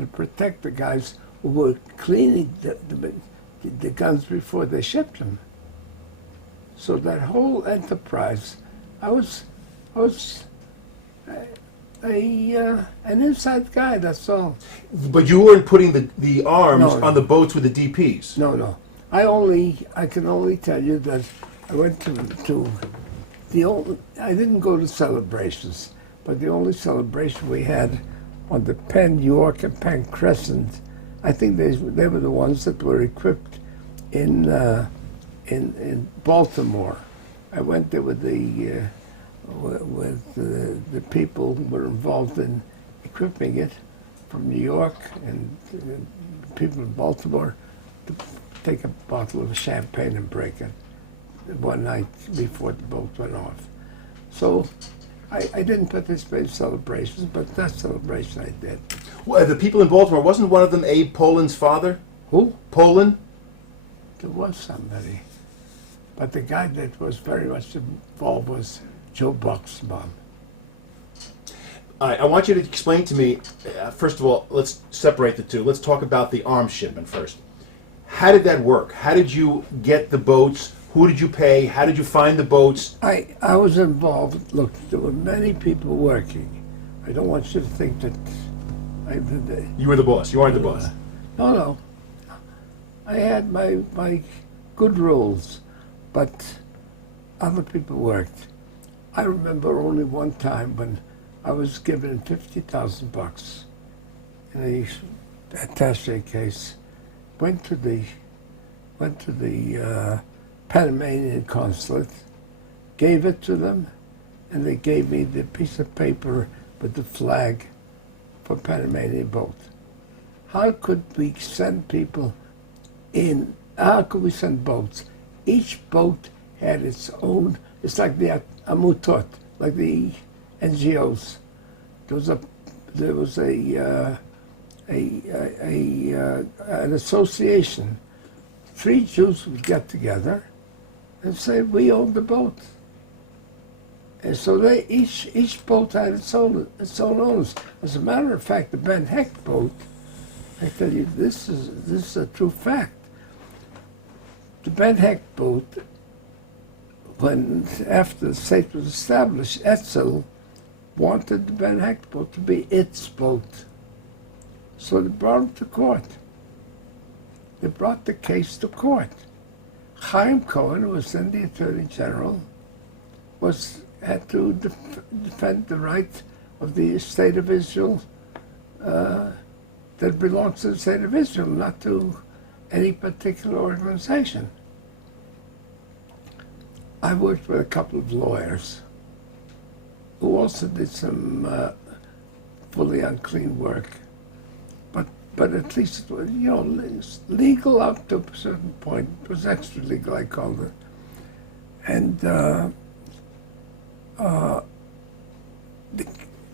to protect the guys who were cleaning the guns before they shipped them. So that whole enterprise, I was an inside guy, that's all. But you weren't putting the arms on the boats with the DPs. No. I can only tell you that I went to I didn't go to celebrations, but the only celebration we had on the Penn York and Penn Crescent, I think they were the ones that were equipped in Baltimore. I went there with the people who were involved in equipping it from New York and people in Baltimore to take a bottle of champagne and break it one night before the boat went off. So I didn't participate in celebrations, but that celebration I did. Well, the people in Baltimore, wasn't one of them Abe Poland's father? Who? Poland? There was somebody. But the guy that was very much involved was Joe Buck's mom. I want you to explain to me, first of all, let's separate the two. Let's talk about the arms shipment first. How did that work? How did you get the boats? Who did you pay? How did you find the boats? I was involved. Look, there were many people working. I don't want you to think that I did the... You were the boss. You aren't the boss. No. I had my good rules, but other people worked. I remember only one time when I was given $50,000 in a attaché case. Went to the Panamanian consulate, gave it to them, and they gave me the piece of paper with the flag for Panamanian boat. How could we send people in? How could we send boats? Each boat had its own. It's like the Amutot, like the NGOs. There was an association. 3 Jews would get together and say, we own the boat. And so each boat had its own owners. As a matter of fact, the Ben Heck boat, I tell you, this is a true fact. The Ben Heck boat, after the state was established, Etzel wanted the Ben Heck boat to be its boat. So they brought him to court. They brought the case to court. Chaim Cohen, who was then the Attorney General, had to defend the right of the State of Israel that belongs to the State of Israel, not to any particular organization. I worked with a couple of lawyers who also did some fully unclean work. But at least, you know, legal up to a certain point. It was extra legal, I called it. And the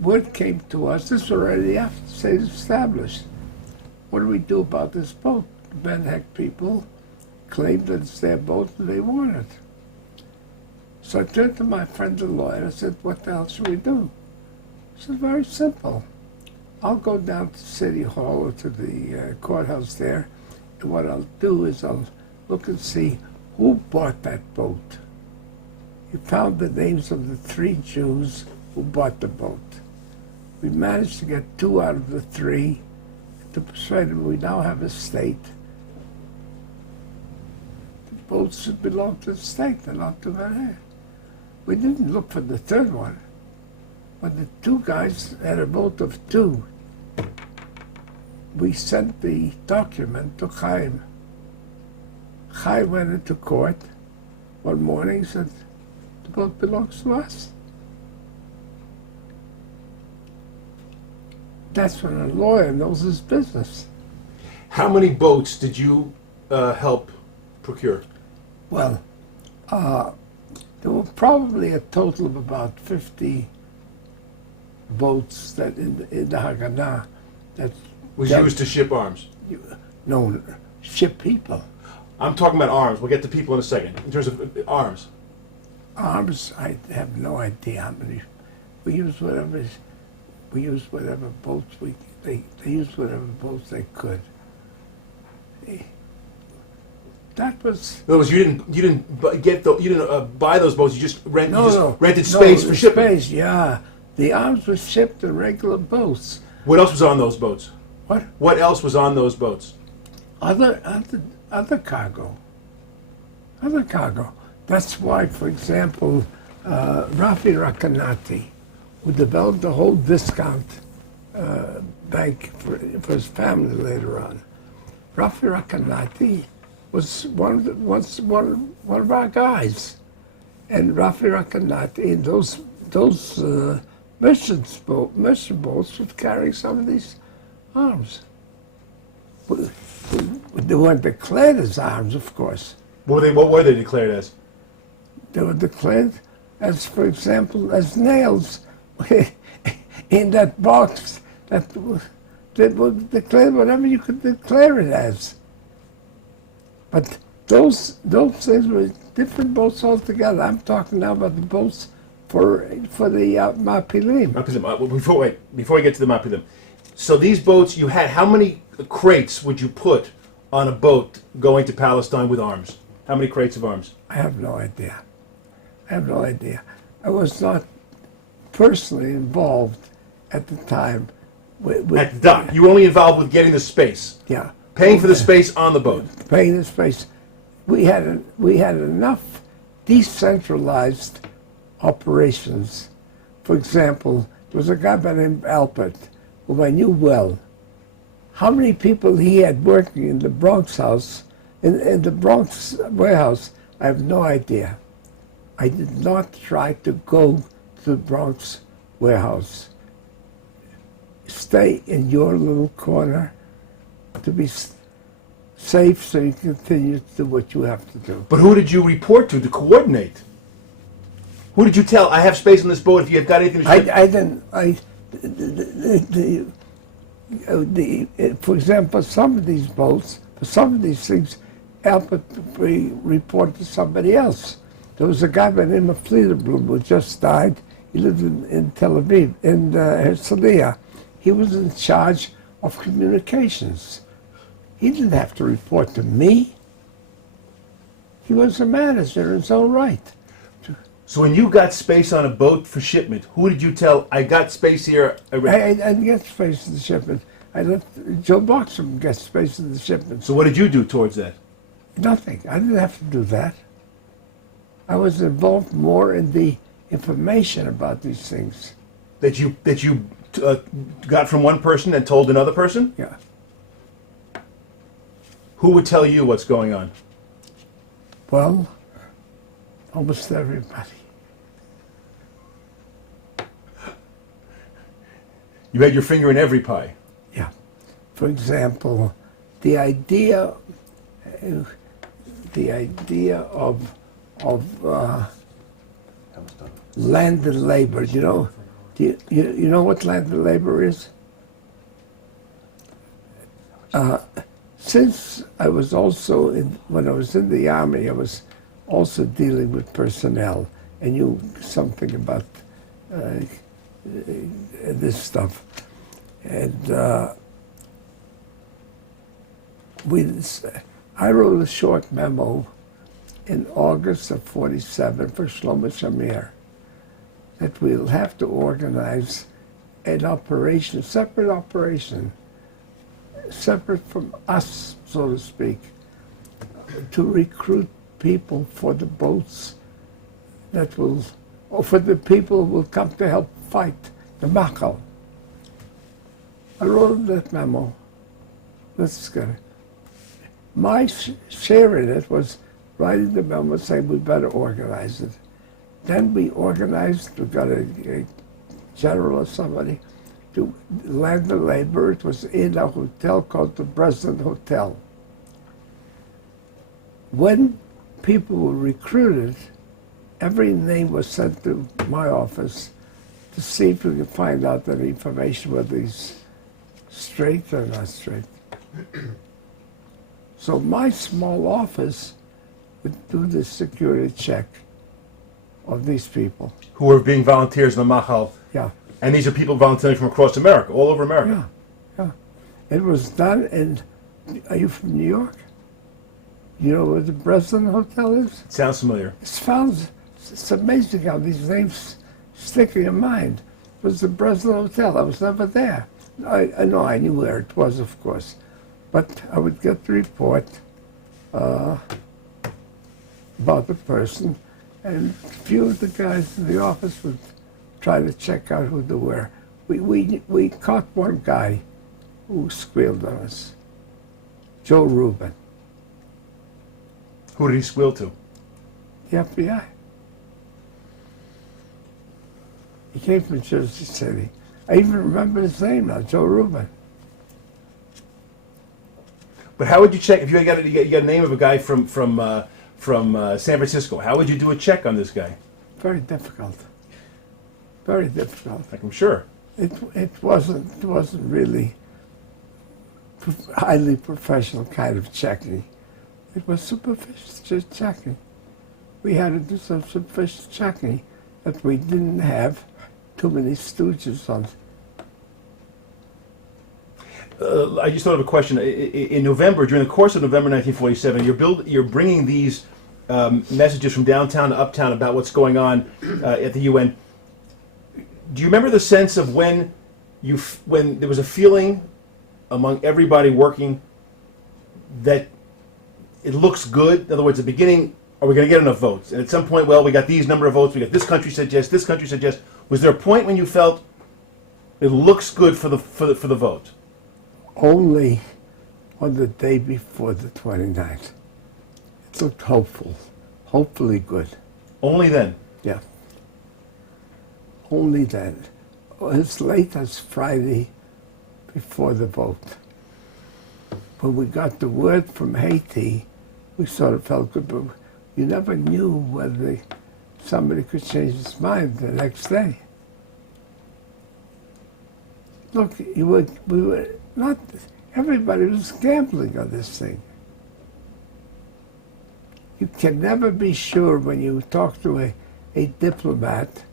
word came to us, this was already after say established. What do we do about this boat? The Van Heck people claimed that it's their boat and they want it. So I turned to my friend the lawyer and said, what the hell should we do? He said, very simple. I'll go down to City Hall or to the courthouse there, and what I'll do is I'll look and see who bought that boat. He found the names of the 3 Jews who bought the boat. We managed to get 2 out of the 3 to persuade them we now have a state. The boats should belong to the state and not to Van Heck. We didn't look for the 3rd one, but the 2 guys had a boat of 2. We sent the document to Chaim. Chaim went into court one morning and said, the boat belongs to us. That's when a lawyer knows his business. How many boats did you help procure? Well, there were probably a total of about 50 boats that in the Haganah that Was used to ship arms. No, ship people. I'm talking about arms. We'll get to people in a second. In terms of arms. Arms, I have no idea how many. We used whatever boats they used whatever boats they could. That was. In other words, you didn't buy those boats. You just rented space no, for shipping. Space, yeah. The arms were shipped in regular boats. What else was on those boats? What? What else was on those boats? Other cargo. Other cargo. That's why, for example, Rafi Rakanati, who developed a whole discount bank for his family later on. Rafi Rakanati was one of our guys, and Rafi Rakanati and those mission boats would carry some of these arms. They weren't declared as arms, of course. What were they declared as? They were declared as, for example, as nails in that box that were declared whatever you could declare it as. But those things were different boats altogether. I'm talking now about the boats for the Mapilim. Before we get to the Mapilim. So these boats you had, how many crates would you put on a boat going to Palestine with arms? How many crates of arms? I have no idea. I was not personally involved at the time. At the dock. You were only involved with getting the space. Yeah. Paying for the space on the boat. Paying the space. We had enough decentralized operations. For example, there was a guy by the name of Albert, whom I knew well. How many people he had working in the Bronx house, in the Bronx warehouse, I have no idea. I did not try to go to the Bronx warehouse. Stay in your little corner to be safe so you continue to do what you have to do. But who did you report to coordinate? Who did you tell, I have space on this boat if you have got anything to ship? For example, some of these boats, for some of these things, Albert reported to somebody else. There was a guy by the name of Fliederblum who just died. He lived in Tel Aviv, in Herzliya. He was in charge of communications. He didn't have to report to me. He was a manager in his own right. So when you got space on a boat for shipment, who did you tell, I got space here? I didn't get space in the shipment. I let Joe Boxer get space in the shipment. So what did you do towards that? Nothing. I didn't have to do that. I was involved more in the information about these things. That you got from one person and told another person? Yeah. Who would tell you what's going on? Well, Almost everybody. You had your finger in every pie. Yeah. For example, the idea of landed labor. You know, you know what landed labor is? Since I was also when I was in the army, I was also dealing with personnel and knew something about this stuff. And I wrote a short memo in August of '47 for Shlomo Shamir that we'll have to organize an operation, a separate operation, separate from us, so to speak, to recruit people for the boats that will, or for the people who will come to help fight the Machal. I wrote that memo. Let's get it. My share in it was writing the memo saying we better organize it. Then we organized, we got a general or somebody to land the labor. It was in a hotel called the President Hotel. When people were recruited, every name was sent to my office to see if we could find out that information, whether he's straight or not straight. So my small office would do the security check of these people. Who were being volunteers in the Machal. Yeah. And these are people volunteering from across America, all over America. Yeah, yeah. It was done in, are you from New York? You know where the President Hotel is? It sounds familiar. It's amazing how these names stick in your mind. It was the President Hotel. I was never there. I know, I knew where it was, of course. But I would get the report about the person, and a few of the guys in the office would try to check out who they were. We caught one guy who squealed on us, Joe Rubin. Who did he squeal to? The FBI. He came from Jersey City. I even remember his name now, Joe Rubin. But how would you check if you got a name of a guy from San Francisco? How would you do a check on this guy? Very difficult. Very difficult. I'm sure. It wasn't really highly professional kind of checking. It was superficial checking. We had to do some superficial checking that we didn't have too many stooges on. I just thought of a question. In November, during the course of November 1947, you're bringing these messages from downtown to uptown about what's going on at the UN. Do you remember the sense of when there was a feeling among everybody working that it looks good? In other words, at the beginning, are we going to get enough votes? And at some point, well, we got these number of votes. We got this country said yes. This country said yes. Was there a point when you felt it looks good for the vote? Only on the day before the 29th. It looked hopeful, hopefully good. Only then? Yeah. Only then. As late as Friday before the vote. When we got the word from Haiti, we sort of felt good, but you never knew whether somebody could change his mind the next day. Look, we were not, everybody was gambling on this thing. You can never be sure when you talk to a diplomat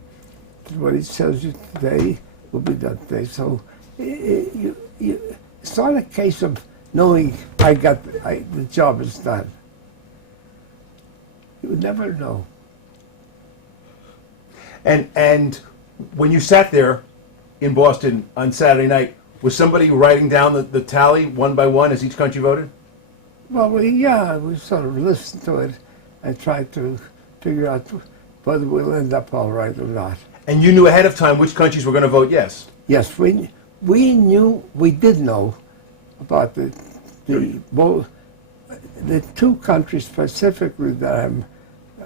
that what he tells you today will be done today. So it's not a case of knowing the job is done. You would never know. And when you sat there in Boston on Saturday night, was somebody writing down the tally one by one as each country voted? Well, we sort of listened to it and tried to figure out whether we'll end up all right or not. And you knew ahead of time which countries were going to vote yes? Yes, we did know about the two countries specifically that I'm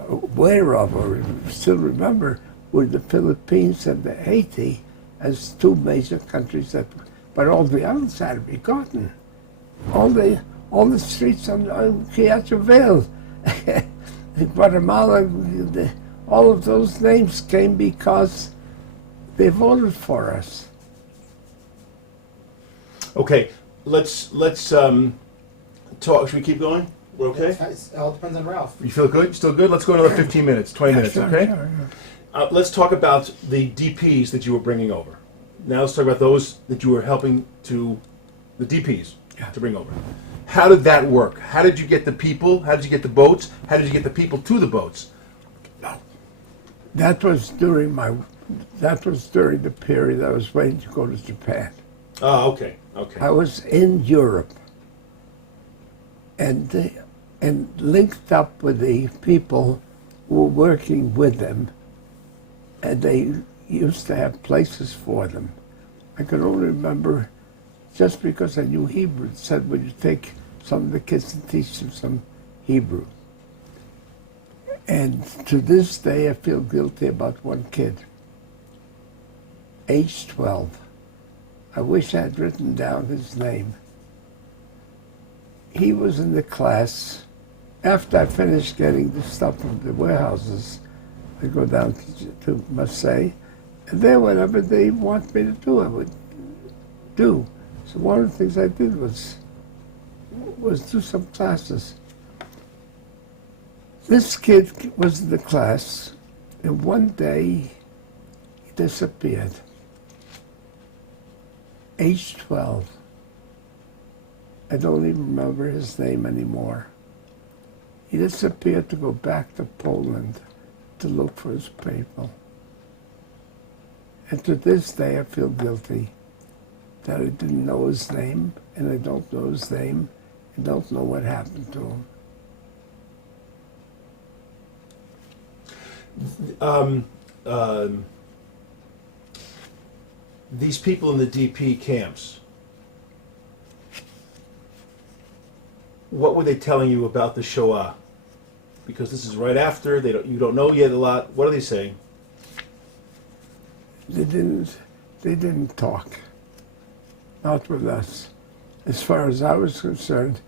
aware of or still remember were the Philippines and the Haiti as two major countries but all the others had to be gotten. All the streets on Criatoville, Guatemala, all of those names came because they voted for us. Okay, let's talk. Should we keep going? We're okay? It all depends on Ralph. You feel good? Still good? Let's go another 15 minutes, 20 minutes, Sure, okay? sure. Let's talk about the DPs that you were bringing over. Now let's talk about those that you were helping to, the DPs, to bring over. How did that work? How did you get the people? How did you get the boats? How did you get the people to the boats? That was during the period I was waiting to go to Japan. Oh, okay, okay. I was in Europe and linked up with the people who were working with them, and they used to have places for them. I could only remember, just because I knew Hebrew, it said, "Would you take some of the kids and teach them some Hebrew?" And to this day, I feel guilty about one kid, age 12. I wish I had written down his name. He was in the class. After I finished getting the stuff from the warehouses, I go down to Marseille, and there, whatever they want me to do, I would do. So one of the things I did was do some classes. This kid was in the class, and one day he disappeared. Age 12. I don't even remember his name anymore. He disappeared to go back to Poland to look for his people. And to this day, I feel guilty that I didn't know his name, and I don't know his name, and don't know what happened to him. These people in the DP camps, what were they telling you about the Shoah? Because this is right after, you don't know yet a lot. What are they saying? They didn't talk. Not with us. As far as I was concerned,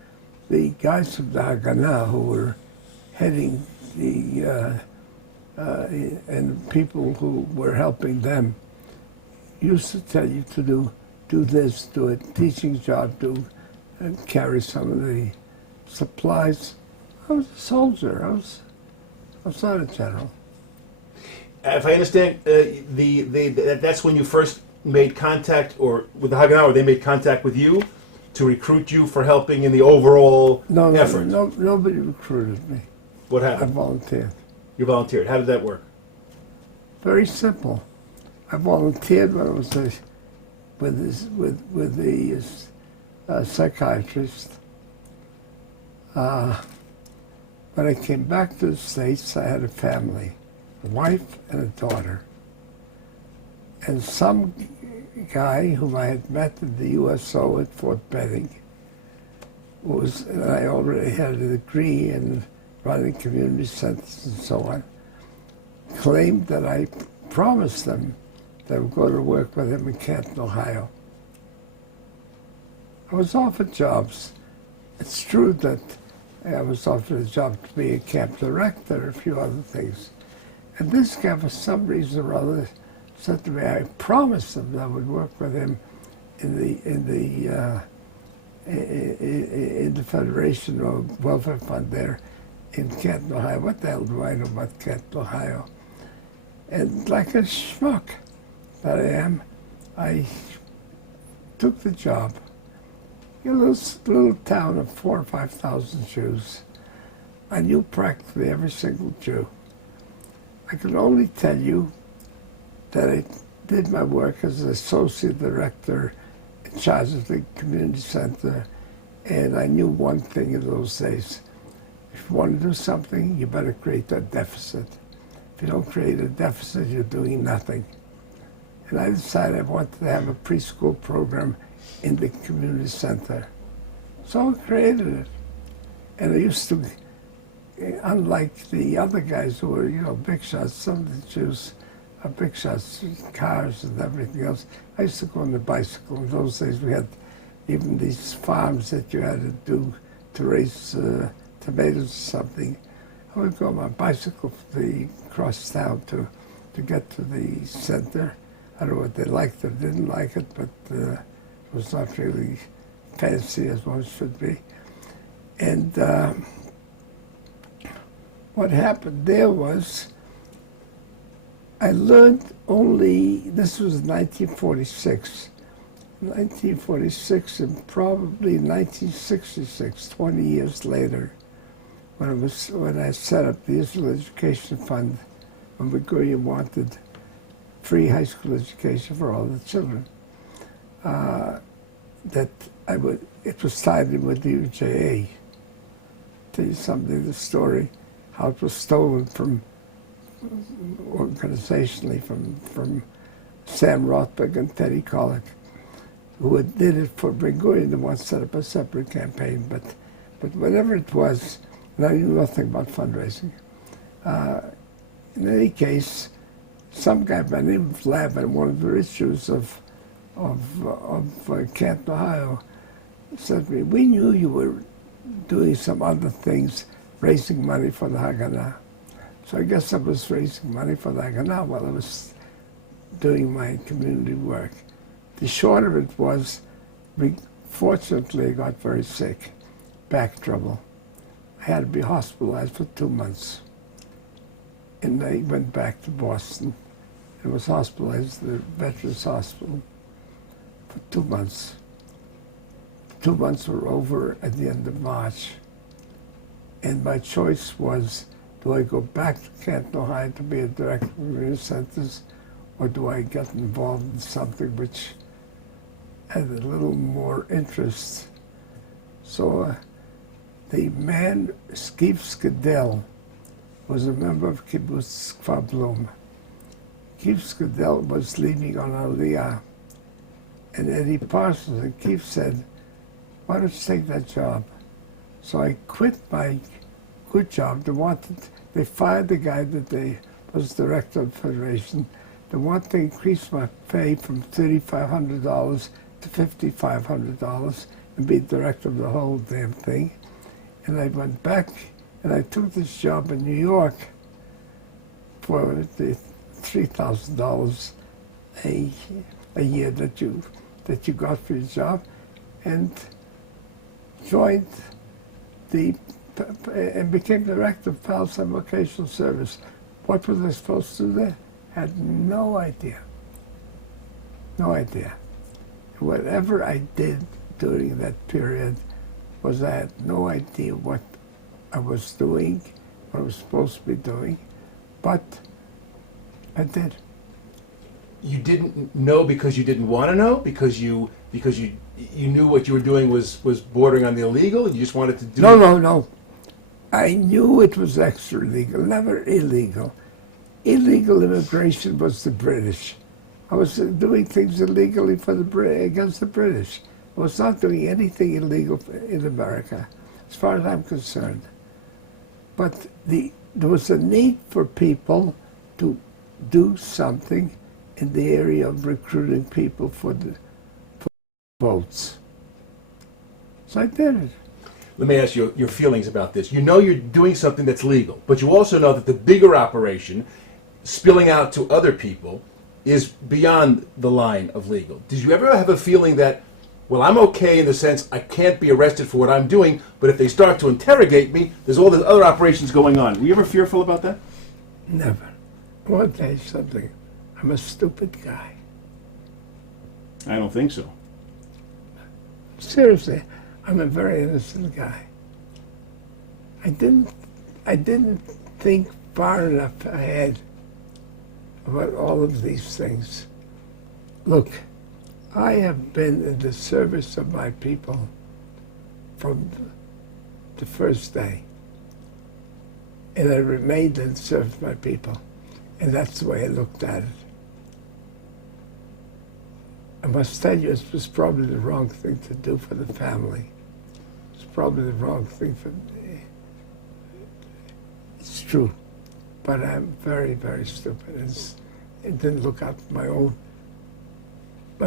the guys from the Haganah who were heading the and people who were helping them used to tell you to do this, do a teaching job, and carry some of the supplies. I was a soldier. I was not a general. If I understand, that's when you first made contact, or with the Haganah, or they made contact with you to recruit you for helping in the overall effort? No, nobody recruited me. What I happened? volunteered. You volunteered. How did that work? Very simple. I volunteered when I was with the psychiatrist. When I came back to the States, I had a family, a wife and a daughter. And some guy whom I had met in the USO at Fort Benning and I already had a degree in running community centers and so on, claimed that I promised them that I would go to work with him in Canton, Ohio. I was offered jobs. It's true that I was offered a job to be a camp director, a few other things. And this guy, for some reason or other, said to me, I promised him that I would work with him in the Federation of Welfare Fund there in Canton, Ohio. What the hell do I know about Canton, Ohio? And like a schmuck that I am, I took the job. A little town of 4,000 or 5,000 Jews. I knew practically every single Jew. I can only tell you that I did my work as an associate director in charge of the community center, and I knew one thing in those days. If you want to do something, you better create a deficit. If you don't create a deficit, you're doing nothing. And I decided I wanted to have a preschool program in the community center. So I created it. And I used to unlike the other guys who were, big shots, some of the Jews are big shots, cars and everything else. I used to go on the bicycle. In those days, we had even these farms that you had to do to raise tomatoes or something. I would go on my bicycle across town to get to the center. I don't know what they liked or didn't like it, but it was not really fancy as one should be. And what happened there was, I learned only, this was 1946. 1946 and probably 1966, 20 years later, when I set up the Israel Education Fund, when Ben-Gurion wanted free high school education for all the children, it was tied in with the UJA. Tell you something, the story, how it was stolen from organizationally from Sam Rothberg and Teddy Kollek, who did it for Ben-Gurion and once set up a separate campaign. But whatever it was, and I knew nothing about fundraising. In any case, some guy by the name of Laban, one of the rich Jews of Canton, Ohio, said to me, "We knew you were doing some other things, raising money for the Haganah." So I guess I was raising money for the Haganah while I was doing my community work. The short of it was, fortunately, I got very sick, back trouble. I had to be hospitalized for 2 months. And I went back to Boston and was hospitalized at the Veterans Hospital for 2 months. 2 months were over at the end of March. And my choice was, do I go back to Canton, Ohio to be a director of community centers, or do I get involved in something which had a little more interest? So the man, Skiv Skadel, was a member of Kibbutz Kfar Blum. Skiv Skadel was leaving on Aliyah, and Eddie Parsons and Keith said, "Why don't you take that job?" So I quit my good job. They fired the guy that was director of the Federation. They wanted to increase my pay from $3,500 to $5,500 and be director of the whole damn thing. And I went back and I took this job in New York for the $3,000 a year that you got for your job, and joined and became director of Palestine Vocational Service. What was I supposed to do there? Had no idea. No idea. Whatever I did during that period was I had no idea what I was doing, what I was supposed to be doing, but I did. You didn't know because you didn't want to know, because you knew what you were doing was bordering on the illegal. You just wanted to do it? No. I knew it was extra legal, never illegal. Illegal immigration was the British. I was doing things illegally against the British. I was not doing anything illegal in America, as far as I'm concerned. But there was a need for people to do something in the area of recruiting people for votes. So I did it. Let me ask you your feelings about this. You know you're doing something that's legal, but you also know that the bigger operation, spilling out to other people, is beyond the line of legal. Did you ever have a feeling that, well, I'm okay in the sense I can't be arrested for what I'm doing, but if they start to interrogate me, there's all these other operations going on. Were you ever fearful about that? Never. I want to tell you something. I'm a stupid guy. I don't think so. Seriously, I'm a very innocent guy. I didn't think far enough ahead about all of these things. Look, I have been in the service of my people from the first day. And I remained and served my people. And that's the way I looked at it. I must tell you, it was probably the wrong thing to do for the family. It's probably the wrong thing for me. It's true. But I'm very, very stupid. It didn't look out for my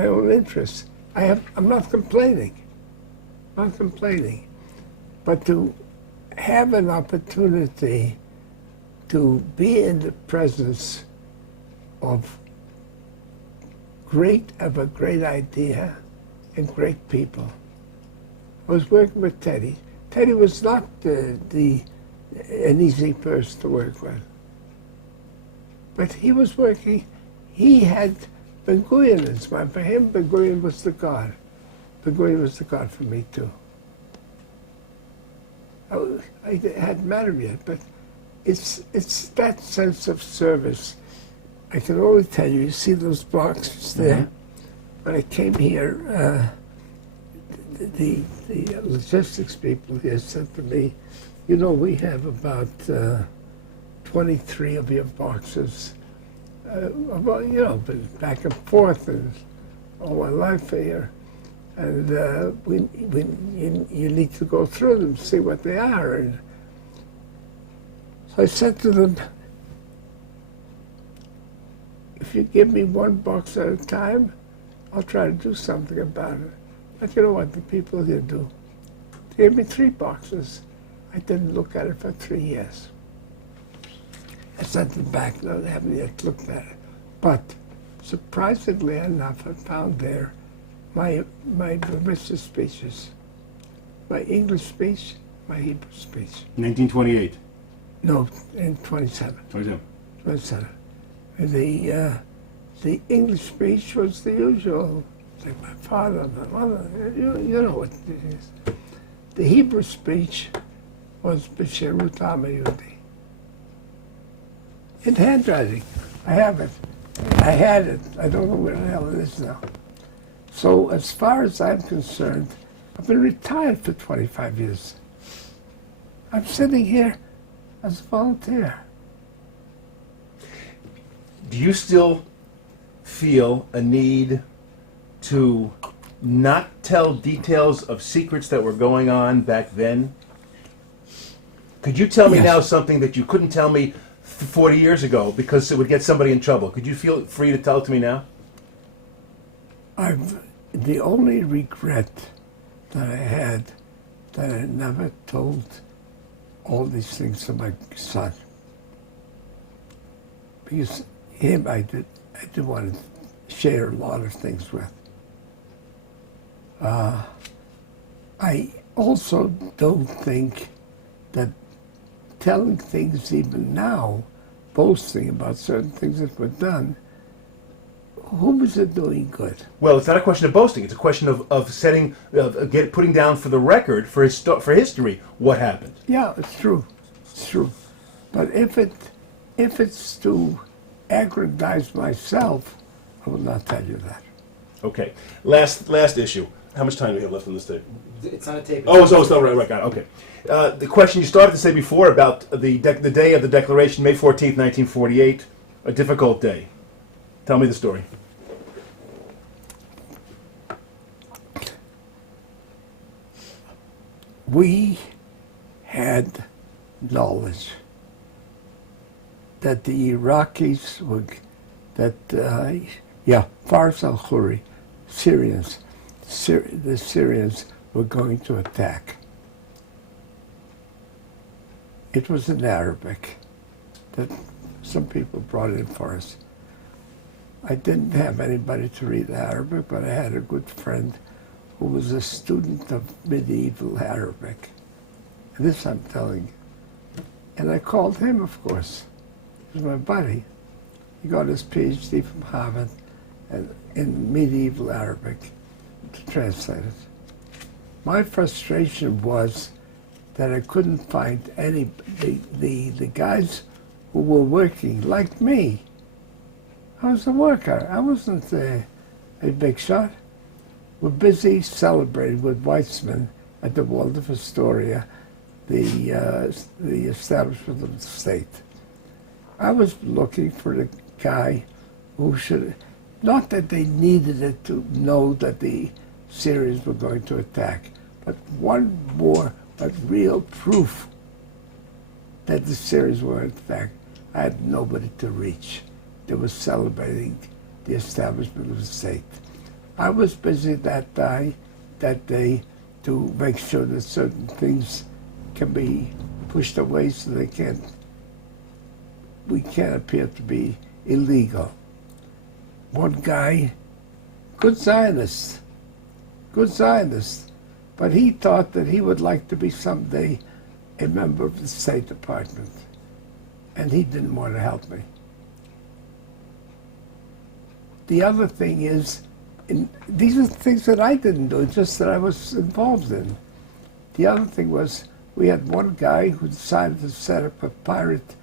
own interests. I'm not complaining. Not complaining. But to have an opportunity to be in the presence of a great idea and great people. I was working with Teddy. Teddy was not an easy person to work with. But he was working, he had Ben Gurion as mind. For him, Ben Gurion was the God. Ben Gurion was the God for me too. I hadn't met him yet, but it's that sense of service. I can only tell you, you see those boxes there? When I came here, the logistics people here said to me, you know, we have about 23 of your boxes. Well, you know, been back and forth and all my life here. And you need to go through them, see what they are. And so I said to them, if you give me one box at a time, I'll try to do something about it. But you know what the people here do? They gave me 3 boxes. I didn't look at it for 3 years. I sent them back. No, they haven't yet looked at it. But surprisingly enough, I found there my religious speeches, my English speech, my Hebrew speech. 1928. No, in 27. 27. 27. And the English speech was the usual, like my father, my mother, you know what it is. The Hebrew speech was B'Sherut Amayudi. In handwriting. I have it. I had it. I don't know where the hell it is now. So as far as I'm concerned, I've been retired for 25 years. I'm sitting here as a volunteer. Do you still feel a need to not tell details of secrets that were going on back then? Could you tell me Yes. now something that you couldn't tell me 40 years ago because it would get somebody in trouble? Could you feel free to tell it to me now? The only regret that I had that I never told all these things to my son. Because him I did want to share a lot of things with. I also don't think that telling things even now, boasting about certain things that were done, whom is it doing good? Well, it's not a question of boasting. It's a question of setting, putting down for the record, for history, what happened. Yeah, it's true. It's true. But if it's to aggrandize myself, I will not tell you that. Okay. Last issue. How much time do we have left on this tape? It's on a tape. Oh, it's right, got it. Okay. The question you started to say before about the day of the Declaration, May 14th, 1948, a difficult day. Tell me the story. We had knowledge that the Iraqis were, Fars al-Khoury, the Syrians were going to attack. It was in Arabic that some people brought in for us. I didn't have anybody to read Arabic, but I had a good friend who was a student of medieval Arabic. And this I'm telling you. And I called him, of course. He was my buddy. He got his PhD from Harvard in medieval Arabic to translate it. My frustration was that I couldn't find any, the guys who were working like me. I was a worker. I wasn't a big shot. We're busy celebrating with Weizmann at the Waldorf Astoria, the establishment of the state. I was looking for the guy who should, not that they needed it to know that the Syrians were going to attack, but one more, but real proof that the series were, in fact, I had nobody to reach. They were celebrating the establishment of the state. I was busy that day to make sure that certain things can be pushed away so we can't appear to be illegal. One guy, good Zionist, but he thought that he would like to be someday a member of the State Department, and he didn't want to help me. The other thing is, these are things that I didn't do, just that I was involved in. The other thing was, we had one guy who decided to set up a pirate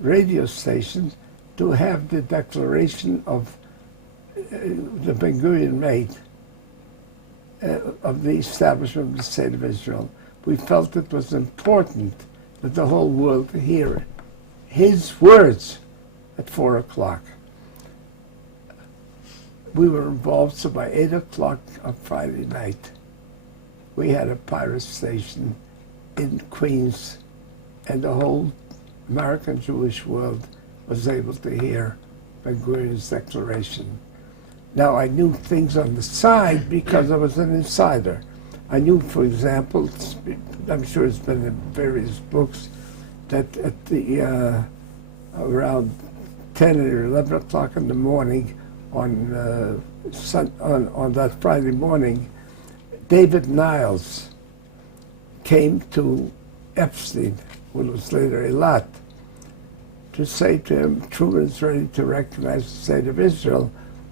radio station to have the declaration of the Ben Gurion made of the establishment of the State of Israel. We felt it was important that the whole world hear his words at 4 o'clock. We were involved, so by 8 o'clock on Friday night, we had a pirate station in Queens, and the whole American Jewish world was able to hear Ben Gurion's declaration. Now, I knew things on the side because I was an insider. I knew, for example, I'm sure it's been in various books, that at the around 10 or 11 o'clock in the morning on that Friday morning, David Niles came to Epstein, what was later Eilat, to say to him, Truman is ready to recognize the State of Israel,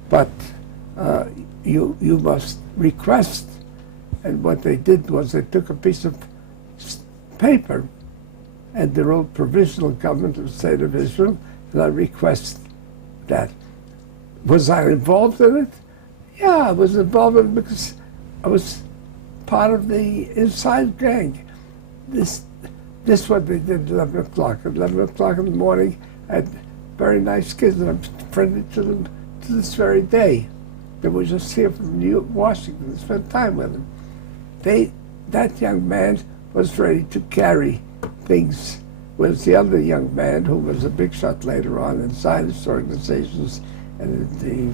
but you must request. And what they did was they took a piece of paper and they wrote Provisional Government of the State of Israel, and I request that. Was I involved in it? Yeah, I was involved in it because I was part of the inside gang. This what they did at 11 o'clock. At 11 o'clock in the morning, I had very nice kids, and I'm friendly to them to this very day. They were just here from New York, Washington, to spend time with them. That young man was ready to carry things, whereas the other young man, who was a big shot later on in Zionist organizations and the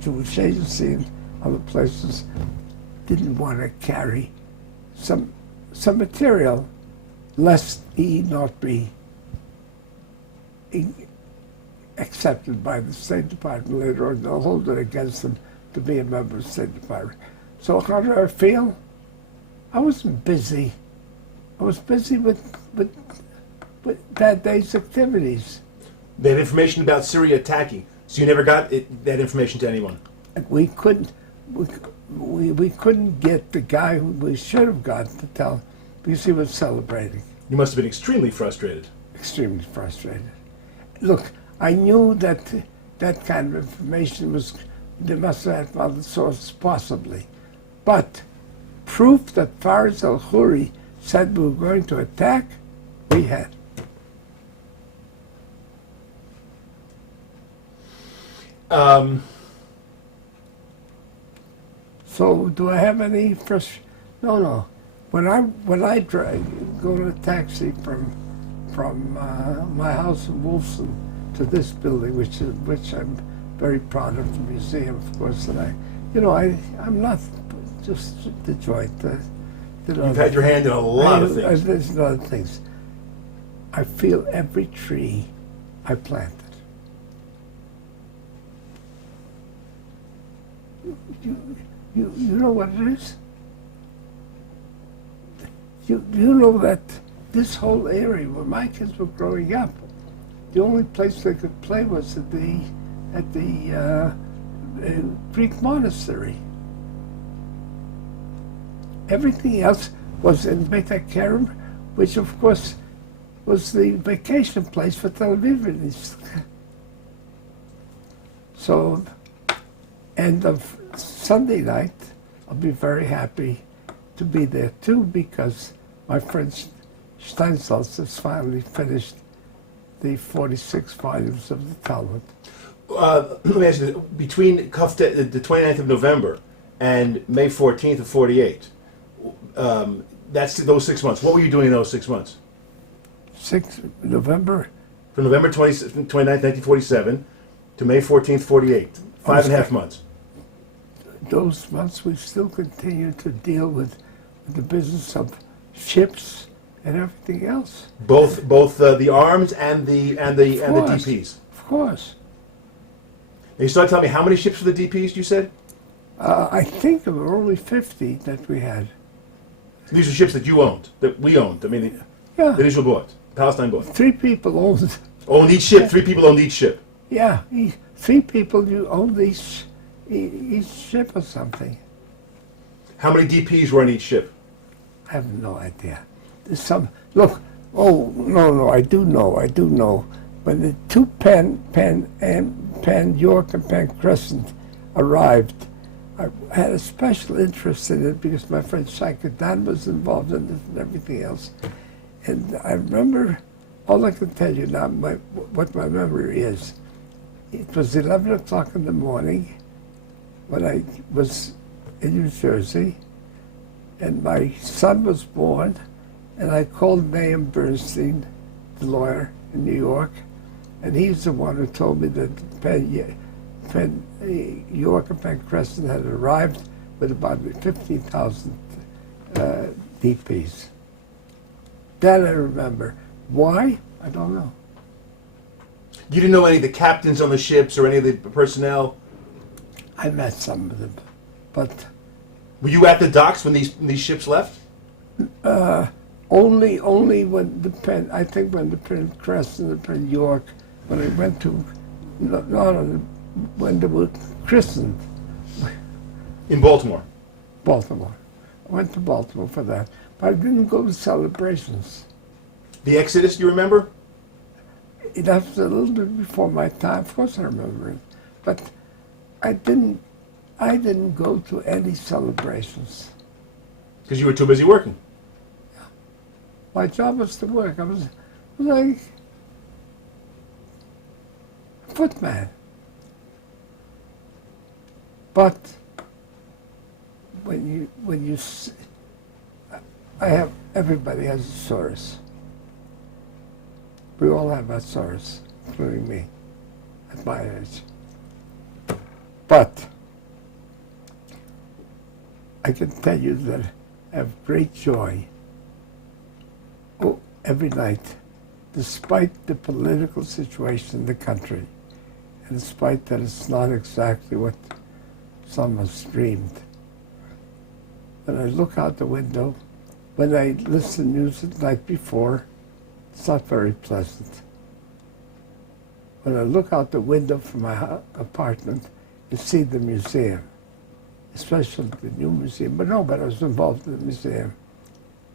Jewish agency and other places, didn't want to carry some material, lest he not be accepted by the State Department later on. They'll hold it against him to be a member of the State Department. So how did I feel? I wasn't busy. I was busy with that day's activities. They had information about Syria attacking, so you never got that information to anyone. And we couldn't get the guy who we should have got to tell, because he was celebrating. You must have been extremely frustrated. Extremely frustrated. Look, I knew that that kind of information was, they must have had other sources possibly. But proof that Faraz al-Khoury said we were going to attack, we had. So do I have any No. When I go in a taxi from my house in Wolfson to this building, which I'm very proud of, the museum, of course, and I'm not just the joint. You've had your hand in a lot of things. There's a lot of things. I feel every tree I planted. You know what it is? You know that this whole area where my kids were growing up, the only place they could play was at the Greek monastery. Everything else was in Beit HaKerem, which of course was the vacation place for Tel Aviv. So, end of Sunday night, I'll be very happy to be there too, because my friend Steinsaltz has finally finished the 46 volumes of the Talmud. Let me ask you, between the 29th of November and May 14th of 48, that's those 6 months. What were you doing in those 6 months? November. From November 29th, 1947 to May 14th, 48. 5.5 months. Those months we still continued to deal with the business of ships and everything else. Both the arms and the DPs. Of course. And you started telling me how many ships were the DPs, you said? I think there were only 50 that we had. These are ships that you owned, that we owned. I mean, Yeah. that Israel bought, Palestine bought. 3 people owned. Owned each ship. 3 people owned each ship. Yeah, 3 people you owned each ship or something. How many DPs were on each ship? I have no idea. There's some look. Oh no, I do know. When the 2 Pan York and Pan Crescent arrived, I had a special interest in it because my friend Shaikadan was involved in it and everything else. And I remember, all I can tell you now, what my memory is. It was 11 o'clock in the morning when I was in New Jersey, and my son was born, and I called Nahum Bernstein, the lawyer in New York, and he's the one who told me that Pan York and Pan Crescent had arrived with about 15,000 DPs. That I remember. Why? I don't know. You didn't know any of the captains on the ships or any of the personnel? I met some of them, but Were you at the docks when these ships left? only when the Pan, I think when the Pan Crescent and the Pan York, when I went to, when they were christened. In Baltimore. Baltimore. I went to Baltimore for that, but I didn't go to celebrations. The Exodus, you remember? That was a little bit before my time. Of course I remember it, but I didn't go to any celebrations. Because you were too busy working. My job was to work. I was like a footman. But everybody has a source. We all have our source, including me, at my age. But I can tell you that I have great joy every night, despite the political situation in the country, and despite that it's not exactly what some have dreamed. When I look out the window, when I listen to news the night before, it's not very pleasant. When I look out the window from my apartment and see the museum, especially the new museum, but I was involved in the museum,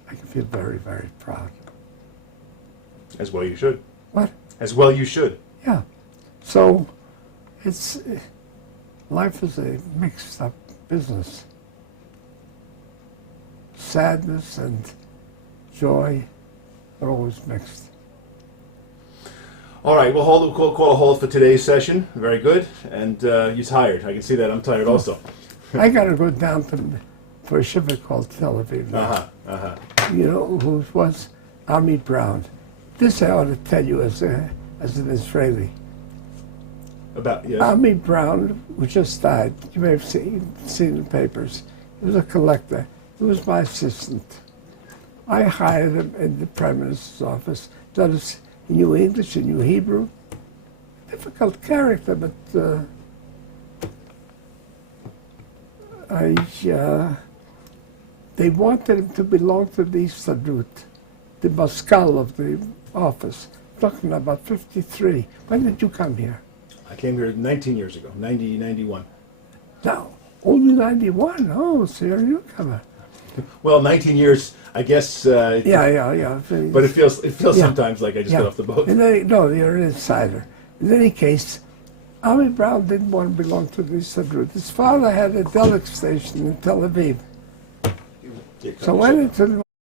I can feel very, very proud. As well you should. What? As well you should. Yeah. So, life is a mixed up business. Sadness and joy are always mixed. All right, we'll call a halt for today's session. Very good. And you're tired. I can see that. I'm tired also. I got to go down for a shiver called Tel Aviv now. You know who it was? Ami Brown. This I ought to tell you as an Israeli. About, yes. Ami Brown, who just died, you may have seen the papers. He was a collector. He was my assistant. I hired him in the Prime Minister's office. He knew English, he knew Hebrew. Difficult character, but they wanted him to belong to the Stadut, the Maskal of the office. Talking about 53. When did you come here? I came here 19 years ago, 91. Now, only 91? Oh, so you're a newcomer. Well, 19 years, I guess. Yeah. But it feels sometimes like I just got off the boat. No, you're an insider. In any case, Ami Brown didn't want to belong to the Stadut. His father had a Delek station in Tel Aviv. So I went into